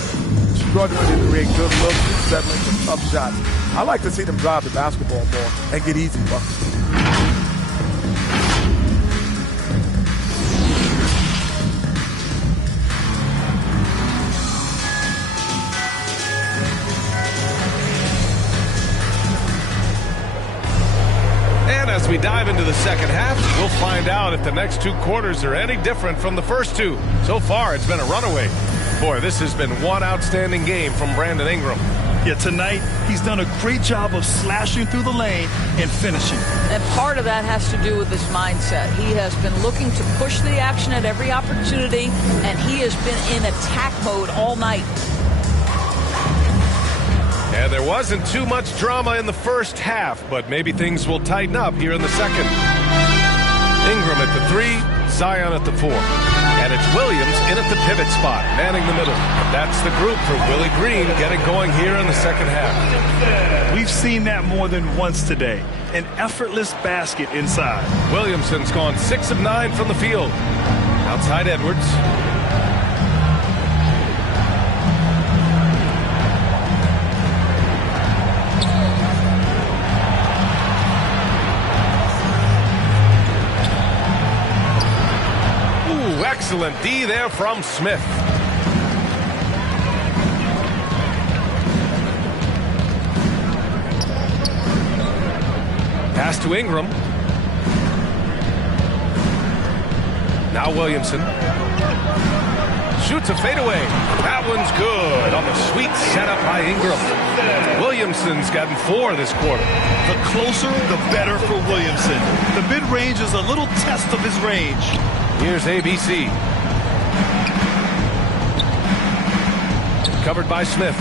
Struggling to create good looks and settling for tough shots. I like to see them drive the basketball more and get easy buckets. And as we dive into the second half, we'll find out if the next 2 quarters are any different from the first 2. So far, it's been a runaway. Boy, this has been one outstanding game from Brandon Ingram. Yeah, tonight, he's done a great job of slashing through the lane and finishing. And part of that has to do with his mindset. He has been looking to push the action at every opportunity, and he has been in attack mode all night. And there wasn't too much drama in the first half, but maybe things will tighten up here in the second. Ingram at the 3, Zion at the 4. And it's Williams in at the pivot spot, manning the middle. That's the group for Willie Green getting going here in the second half. We've seen that more than once today. An effortless basket inside. Williamson's gone 6 of 9 from the field. Outside Edwards. Excellent D there from Smith. Pass to Ingram. Now Williamson. Shoots a fadeaway. That one's good on the sweet setup by Ingram. Williamson's gotten 4 this quarter. The closer, the better for Williamson. The mid-range is a little test of his range. Here's ABC. Covered by Smith.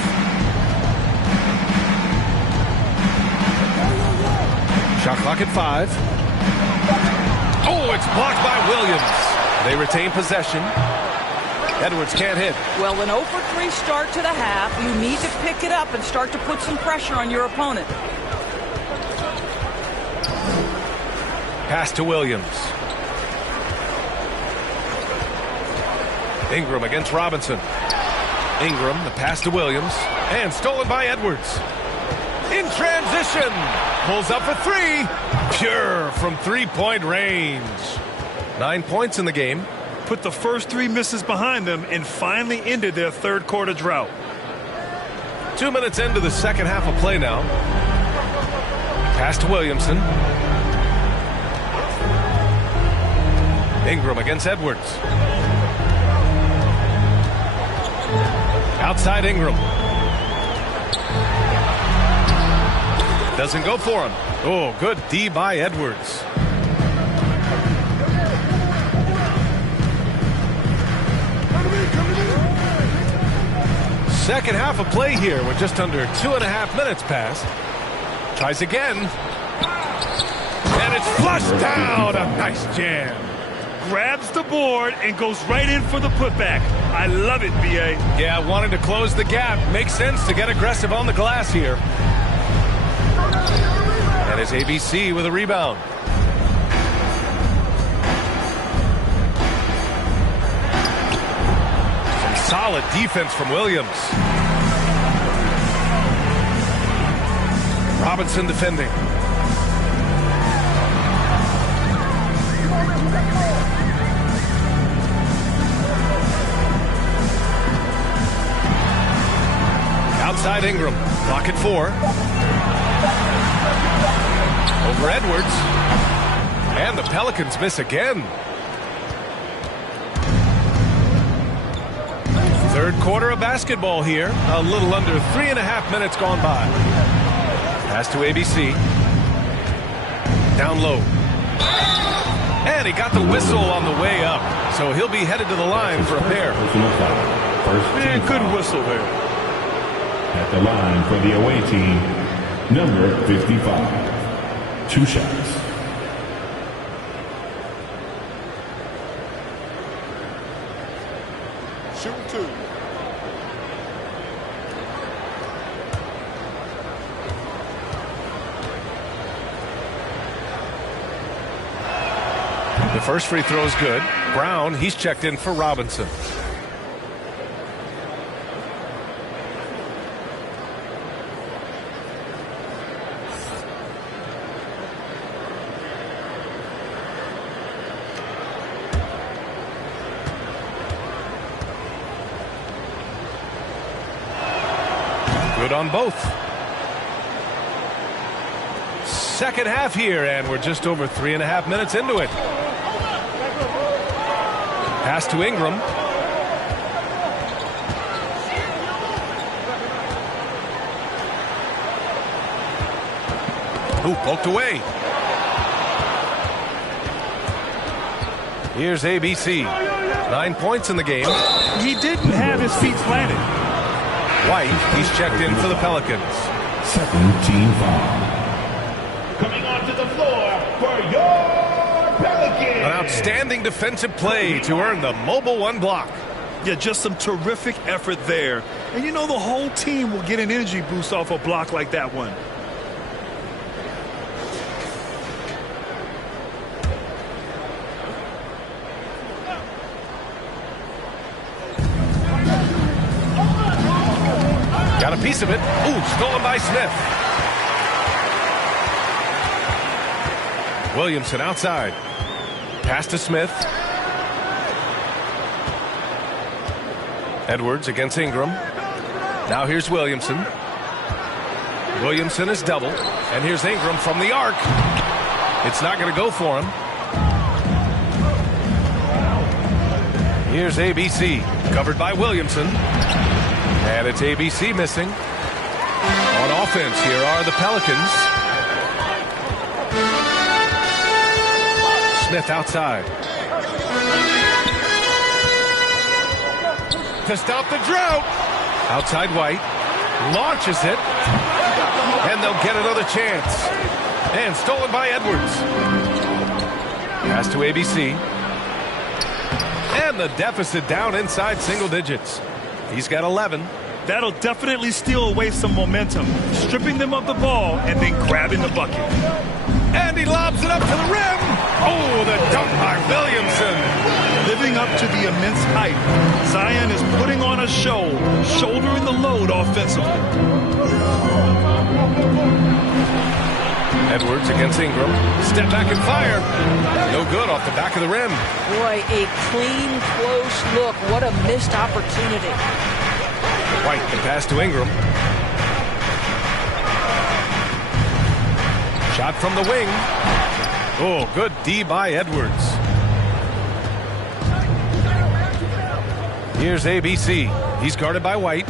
Shot clock at 5. Oh, it's blocked by Williams. They retain possession. Edwards can't hit. Well, an 0 for 3 start to the half. You need to pick it up and start to put some pressure on your opponent. Pass to Williams. Ingram against Robinson. Ingram, the pass to Williams. And stolen by Edwards. In transition. Pulls up for 3. Pure from 3-point range. 9 points in the game. Put the first 3 misses behind them and finally ended their third quarter drought. 2 minutes into the second half of play now. Pass to Williamson. Ingram against Edwards. Outside Ingram. Doesn't go for him. Oh, good D by Edwards. Second half of play here with just under 2.5 minutes passed. Tries again. And it's flushed down. A nice jam. Grabs the board and goes right in for the putback. I love it, B.A. Yeah, wanting to close the gap. Makes sense to get aggressive on the glass here. And it's ABC with a rebound. Some solid defense from Williams. Robinson defending. have Ingram. Clock at 4. Over Edwards. And the Pelicans miss again. Third quarter of basketball here. A little under 3.5 minutes gone by. Pass to ABC. Down low. And he got the whistle on the way up. So he'll be headed to the line for a pair. Man, good whistle there. At the line for the away team, number 55. 2 shots. Shoot 2. The first free throw is good. Brown, he's checked in for Robinson. Good on both. Second half here, and we're just over 3.5 minutes into it. Pass to Ingram. Ooh, poked away. Here's ABC. 9 points in the game. He didn't have his feet planted. White, he's checked in for the Pelicans. Second team foul. Coming onto the floor for your Pelicans. An outstanding defensive play to earn the Mobile One block. Yeah, just some terrific effort there. And you know the whole team will get an energy boost off a block like that one. Got a piece of it. Ooh, stolen by Smith. Williamson outside. Pass to Smith. Edwards against Ingram. Now here's Williamson. Williamson is double. And here's Ingram from the arc. It's not going to go for him. Here's ABC. Covered by Williamson. And it's ABC missing. On offense, here are the Pelicans. Smith outside. To stop the drought. Outside White. Launches it. And they'll get another chance. And stolen by Edwards. Pass to ABC. And the deficit down inside single digits. He's got 11. That'll definitely steal away some momentum. Stripping them of the ball and then grabbing the bucket. And he lobs it up to the rim. Oh, the dunk by Williamson. Living up to the immense hype, Zion is putting on a show, shouldering the load offensively. Edwards against Ingram. Step back and fire. No good off the back of the rim. Boy, a clean, close look. What a missed opportunity. White, the pass to Ingram. Shot from the wing. Oh, good D by Edwards. Here's ABC. He's guarded by White.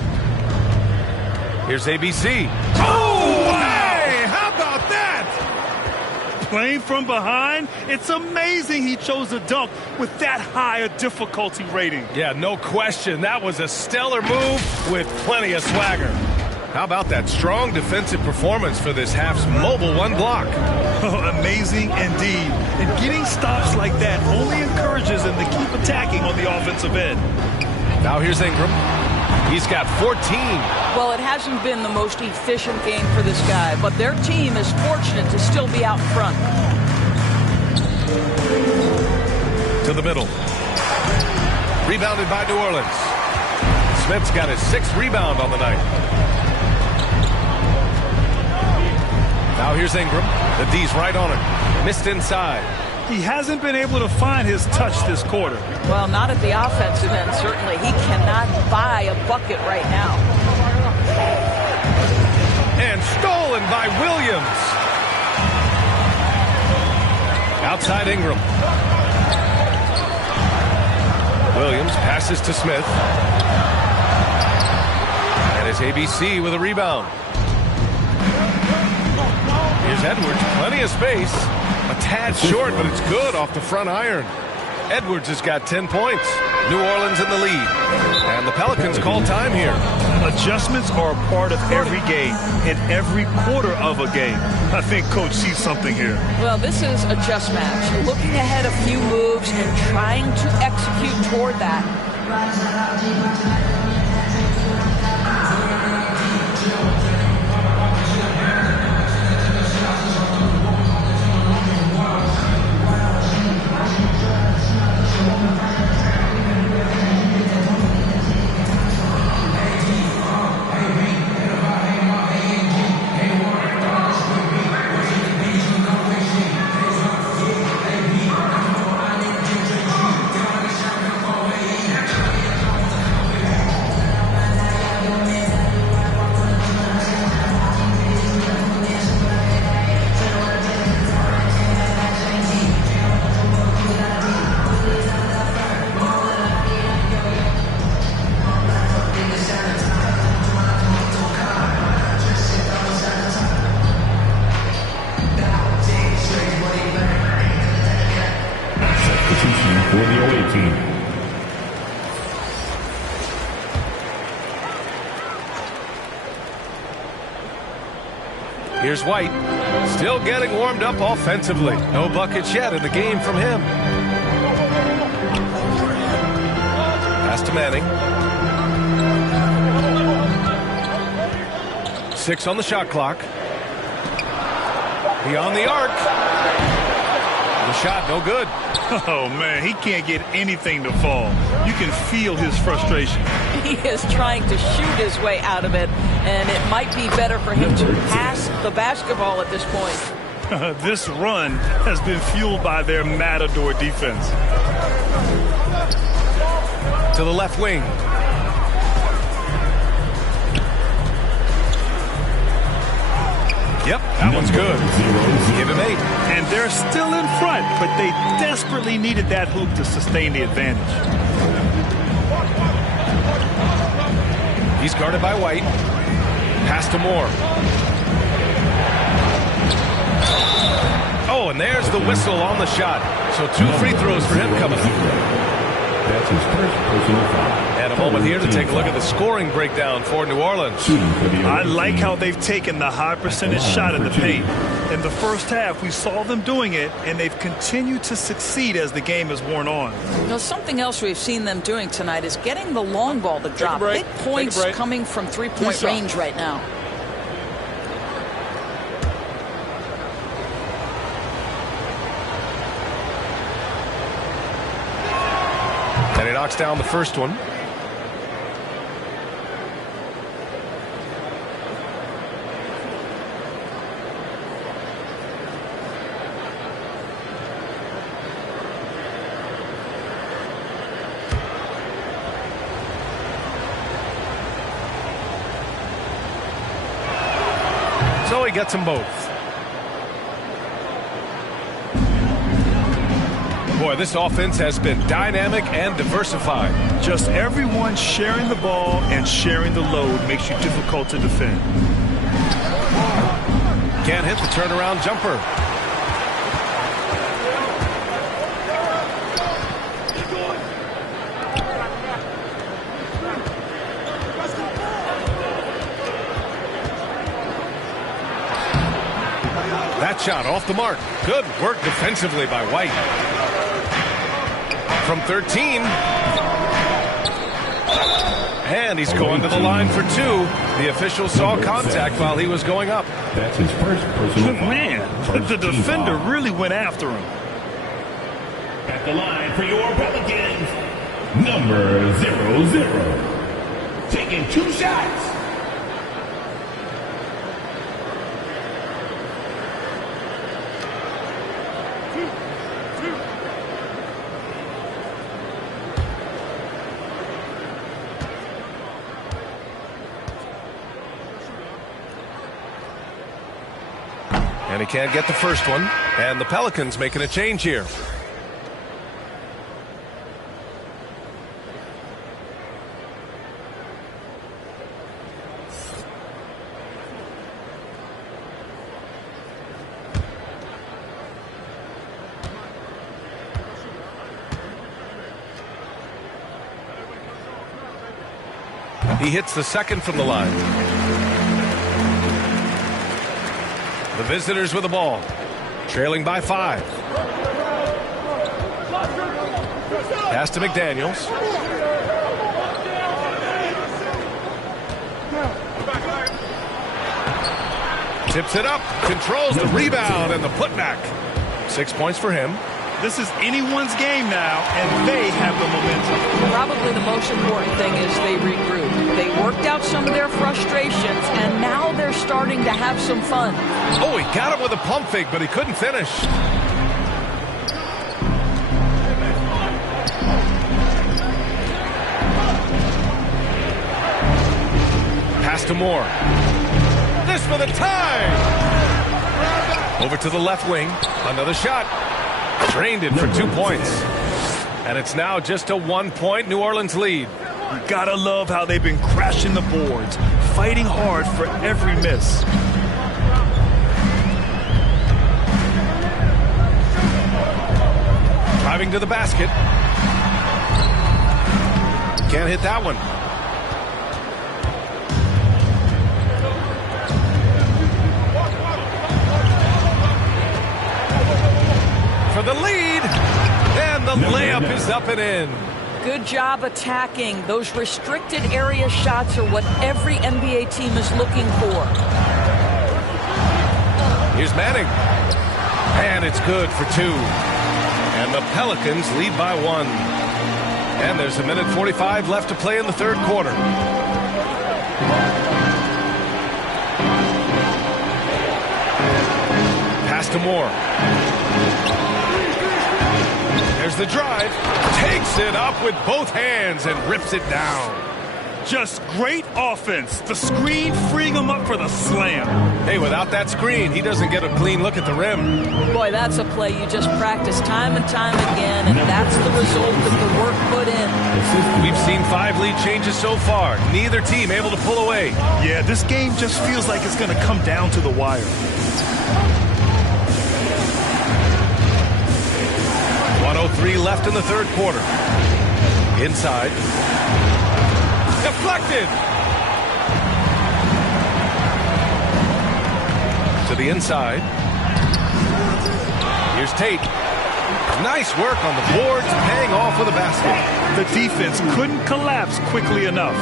Here's ABC. Oh, hey, how about that? Playing from behind, it's amazing he chose a dunk with that high a difficulty rating. Yeah, no question. That was a stellar move with plenty of swagger. How about that strong defensive performance for this half's Mobile One block? Oh, amazing indeed. And getting stops like that only encourages them to keep attacking on the offensive end. Now here's Ingram. He's got 14. Well, it hasn't been the most efficient game for this guy, but their team is fortunate to still be out in front. To the middle. Rebounded by New Orleans. Smith's got his 6th rebound on the night. Now here's Ingram. The D's right on it. Missed inside. He hasn't been able to find his touch this quarter. Well, not at the offensive end, certainly. He cannot buy a bucket right now. And stolen by Williams. Outside Ingram. Williams passes to Smith. And it's ABC with a rebound. Here's Edwards, plenty of space. A tad short, but it's good off the front iron. Edwards has got 10 points. New Orleans in the lead. And the Pelicans call time here. Adjustments are a part of every game, in every quarter of a game. I think Coach sees something here. Well, this is a chess match. Looking ahead a few moves and trying to execute toward that. For the away team. Here's White. Still getting warmed up offensively. No buckets yet in the game from him. Pass to Manning. 6 on the shot clock. Beyond the arc. The shot no good. Oh, man, he can't get anything to fall. You can feel his frustration. He is trying to shoot his way out of it, and it might be better for him to pass the basketball at this point. This run has been fueled by their Matador defense. To the left wing. Yep, that one's good. Give him 8. And they're still in front, but they desperately needed that hoop to sustain the advantage. He's guarded by White. Pass to Moore. Oh, and there's the whistle on the shot. So 2 free throws for him coming up. That's his first personal foul. And a moment here to take a look at the scoring breakdown for New Orleans. I like how they've taken the high percentage shot in the paint. In the first half, we saw them doing it, and they've continued to succeed as the game has worn on. You know, something else we've seen them doing tonight is getting the long ball to drop. Big points coming from three-point range right now. And he knocks down the first one. So he gets them both. Boy, this offense has been dynamic and diversified. Just everyone sharing the ball and sharing the load makes you difficult to defend. Can't hit the turnaround jumper. That shot off the mark. Good work defensively by White. From 13. And he's going to the line for 2. The official saw contact while he was going up. That's his first personal foul. Man, the defender really went after him. At the line for your Pelicans, number 00. Taking 2 shots. And he can't get the first one. And the Pelicans making a change here. He hits the second from the line. The visitors with the ball, trailing by 5. Pass to McDaniels. Tips it up, controls the rebound and the putback. 6 points for him. This is anyone's game now, and they have the momentum. Probably the most important thing is they regrouped. They worked out some of their frustrations, and now they're starting to have some fun. Oh, he got him with a pump fake, but he couldn't finish. Pass to Moore. This for the tie. Over to the left wing. Another shot. Drained it for 2 points. And it's now just a 1-point New Orleans lead. You gotta love how they've been crashing the boards, fighting hard for every miss. Driving to the basket. Can't hit that one. For the lead, and the layup is up and in. Good job attacking. Those restricted area shots are what every NBA team is looking for. Here's Manning. And it's good for 2. And the Pelicans lead by 1. And there's 1:45 left to play in the third quarter. Pass to Moore. There's the drive. Takes it up with both hands and rips it down. Just great offense. The screen freeing him up for the slam. Hey, without that screen, he doesn't get a clean look at the rim. Boy, that's a play you just practice time and time again, and that's the result of the work put in. We've seen 5 lead changes so far. Neither team able to pull away. Yeah, this game just feels like it's going to come down to the wire. 1:03 left in the third quarter. Inside. Deflected. To the inside. Here's Tate. Nice work on the boards, paying off with a basket. The defense couldn't collapse quickly enough.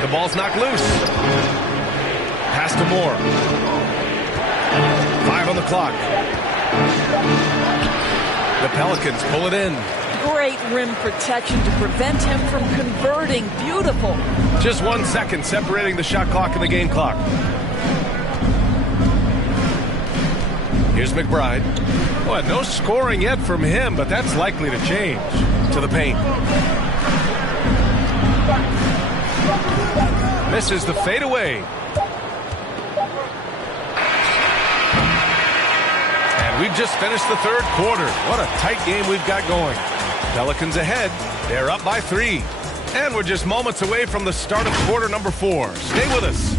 The ball's knocked loose. Pass to Moore. 5 on the clock. The Pelicans pull it in. Great rim protection to prevent him from converting. Beautiful. Just 1 second separating the shot clock and the game clock. Here's McBride. Well, no scoring yet from him, but that's likely to change. To the paint. Misses the fadeaway. And we've just finished the third quarter. What a tight game we've got going. Pelicans ahead. They're up by 3. And we're just moments away from the start of quarter number 4. Stay with us.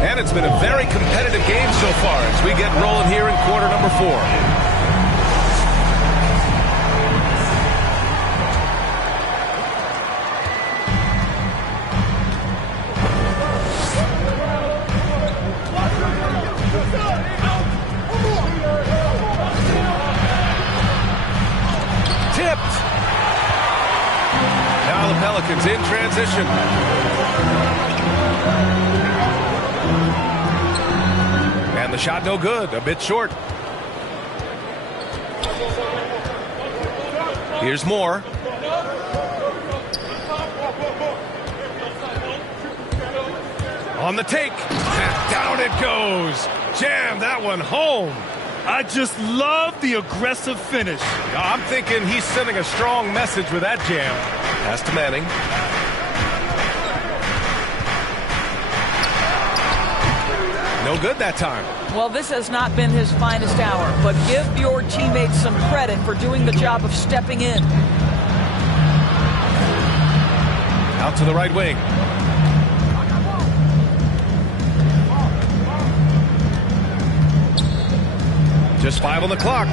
And it's been a very competitive game so far as we get rolling here in quarter number 4. Now the Pelicans in transition. And the shot no good, a bit short. Here's Moore. On the take. And down it goes. Jam that one home. I just love the aggressive finish. I'm thinking he's sending a strong message with that jam. Pass to Manning. No good that time. Well, this has not been his finest hour, but give your teammates some credit for doing the job of stepping in. Out to the right wing. Just 5 on the clock.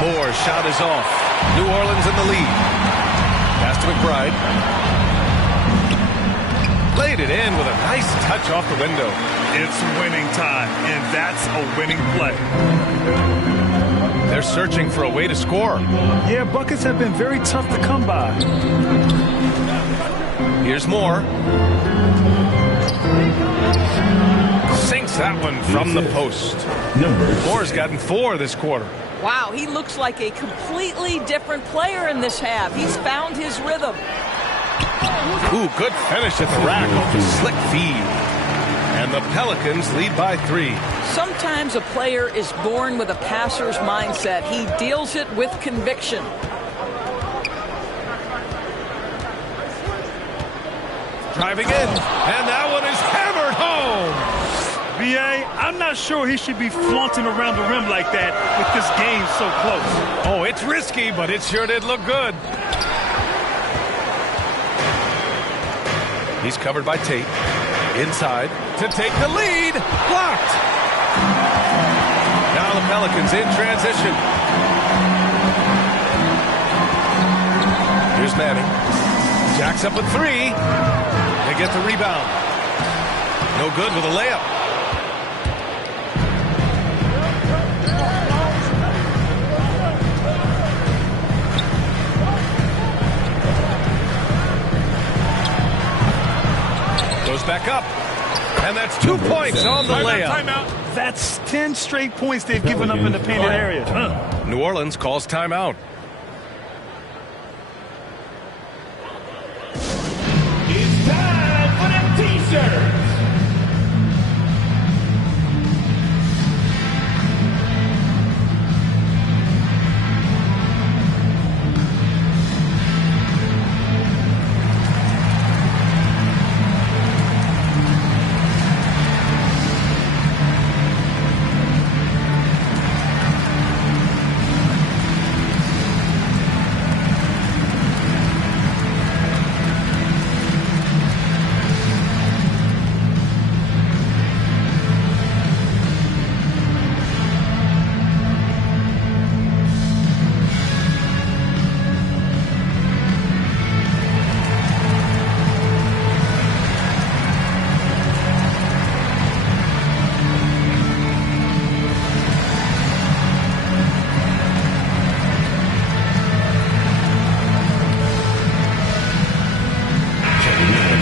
Moore's shot is off. New Orleans in the lead. Pass to McBride. Laid it in with a nice touch off the window. It's winning time, and that's a winning play. They're searching for a way to score. Yeah, buckets have been very tough to come by. Here's Moore. Sinks that one from the post. Moore's gotten 4 this quarter. Wow, he looks like a completely different player in this half. He's found his rhythm. Ooh, good finish at the rack off the slick feed. And the Pelicans lead by 3. Sometimes a player is born with a passer's mindset. He deals it with conviction. Driving in, and that one is hammered home. B.A., I'm not sure he should be flaunting around the rim like that with this game so close. Oh, it's risky, but it sure did look good. He's covered by Tate. Inside to take the lead. Blocked. Now the Pelicans in transition. Here's Manning. Jacks up a 3. They get the rebound. No good with a layup. Goes back up. And that's 2 points on the layup. Timeout. That's 10 straight points they've given up in the painted area. New Orleans calls timeout. It's time for them T-shirts.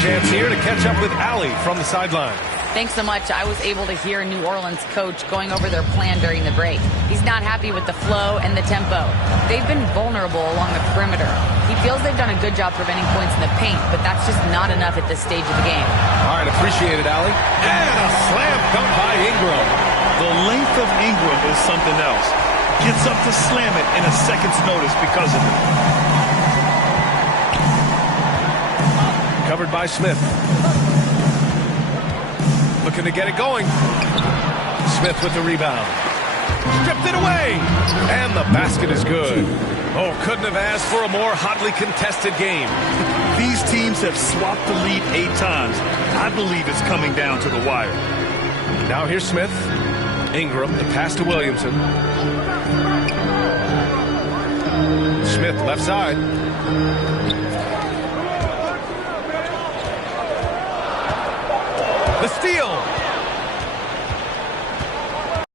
Chance here to catch up with Allie from the sideline. Thanks so much. I was able to hear New Orleans coach going over their plan during the break. He's not happy with the flow and the tempo. They've been vulnerable along the perimeter. He feels they've done a good job preventing points in the paint, but that's just not enough at this stage of the game. All right, appreciate it, Allie. And a slam dunk by Ingram. The length of Ingram is something else. Gets up to slam it in a second's notice because of it. Covered by Smith. Looking to get it going. Smith with the rebound. Stripped it away. And the basket is good. Oh, couldn't have asked for a more hotly contested game. These teams have swapped the lead 8 times. I believe it's coming down to the wire. Now here's Smith. Ingram, the pass to Williamson. Smith left side. The steal.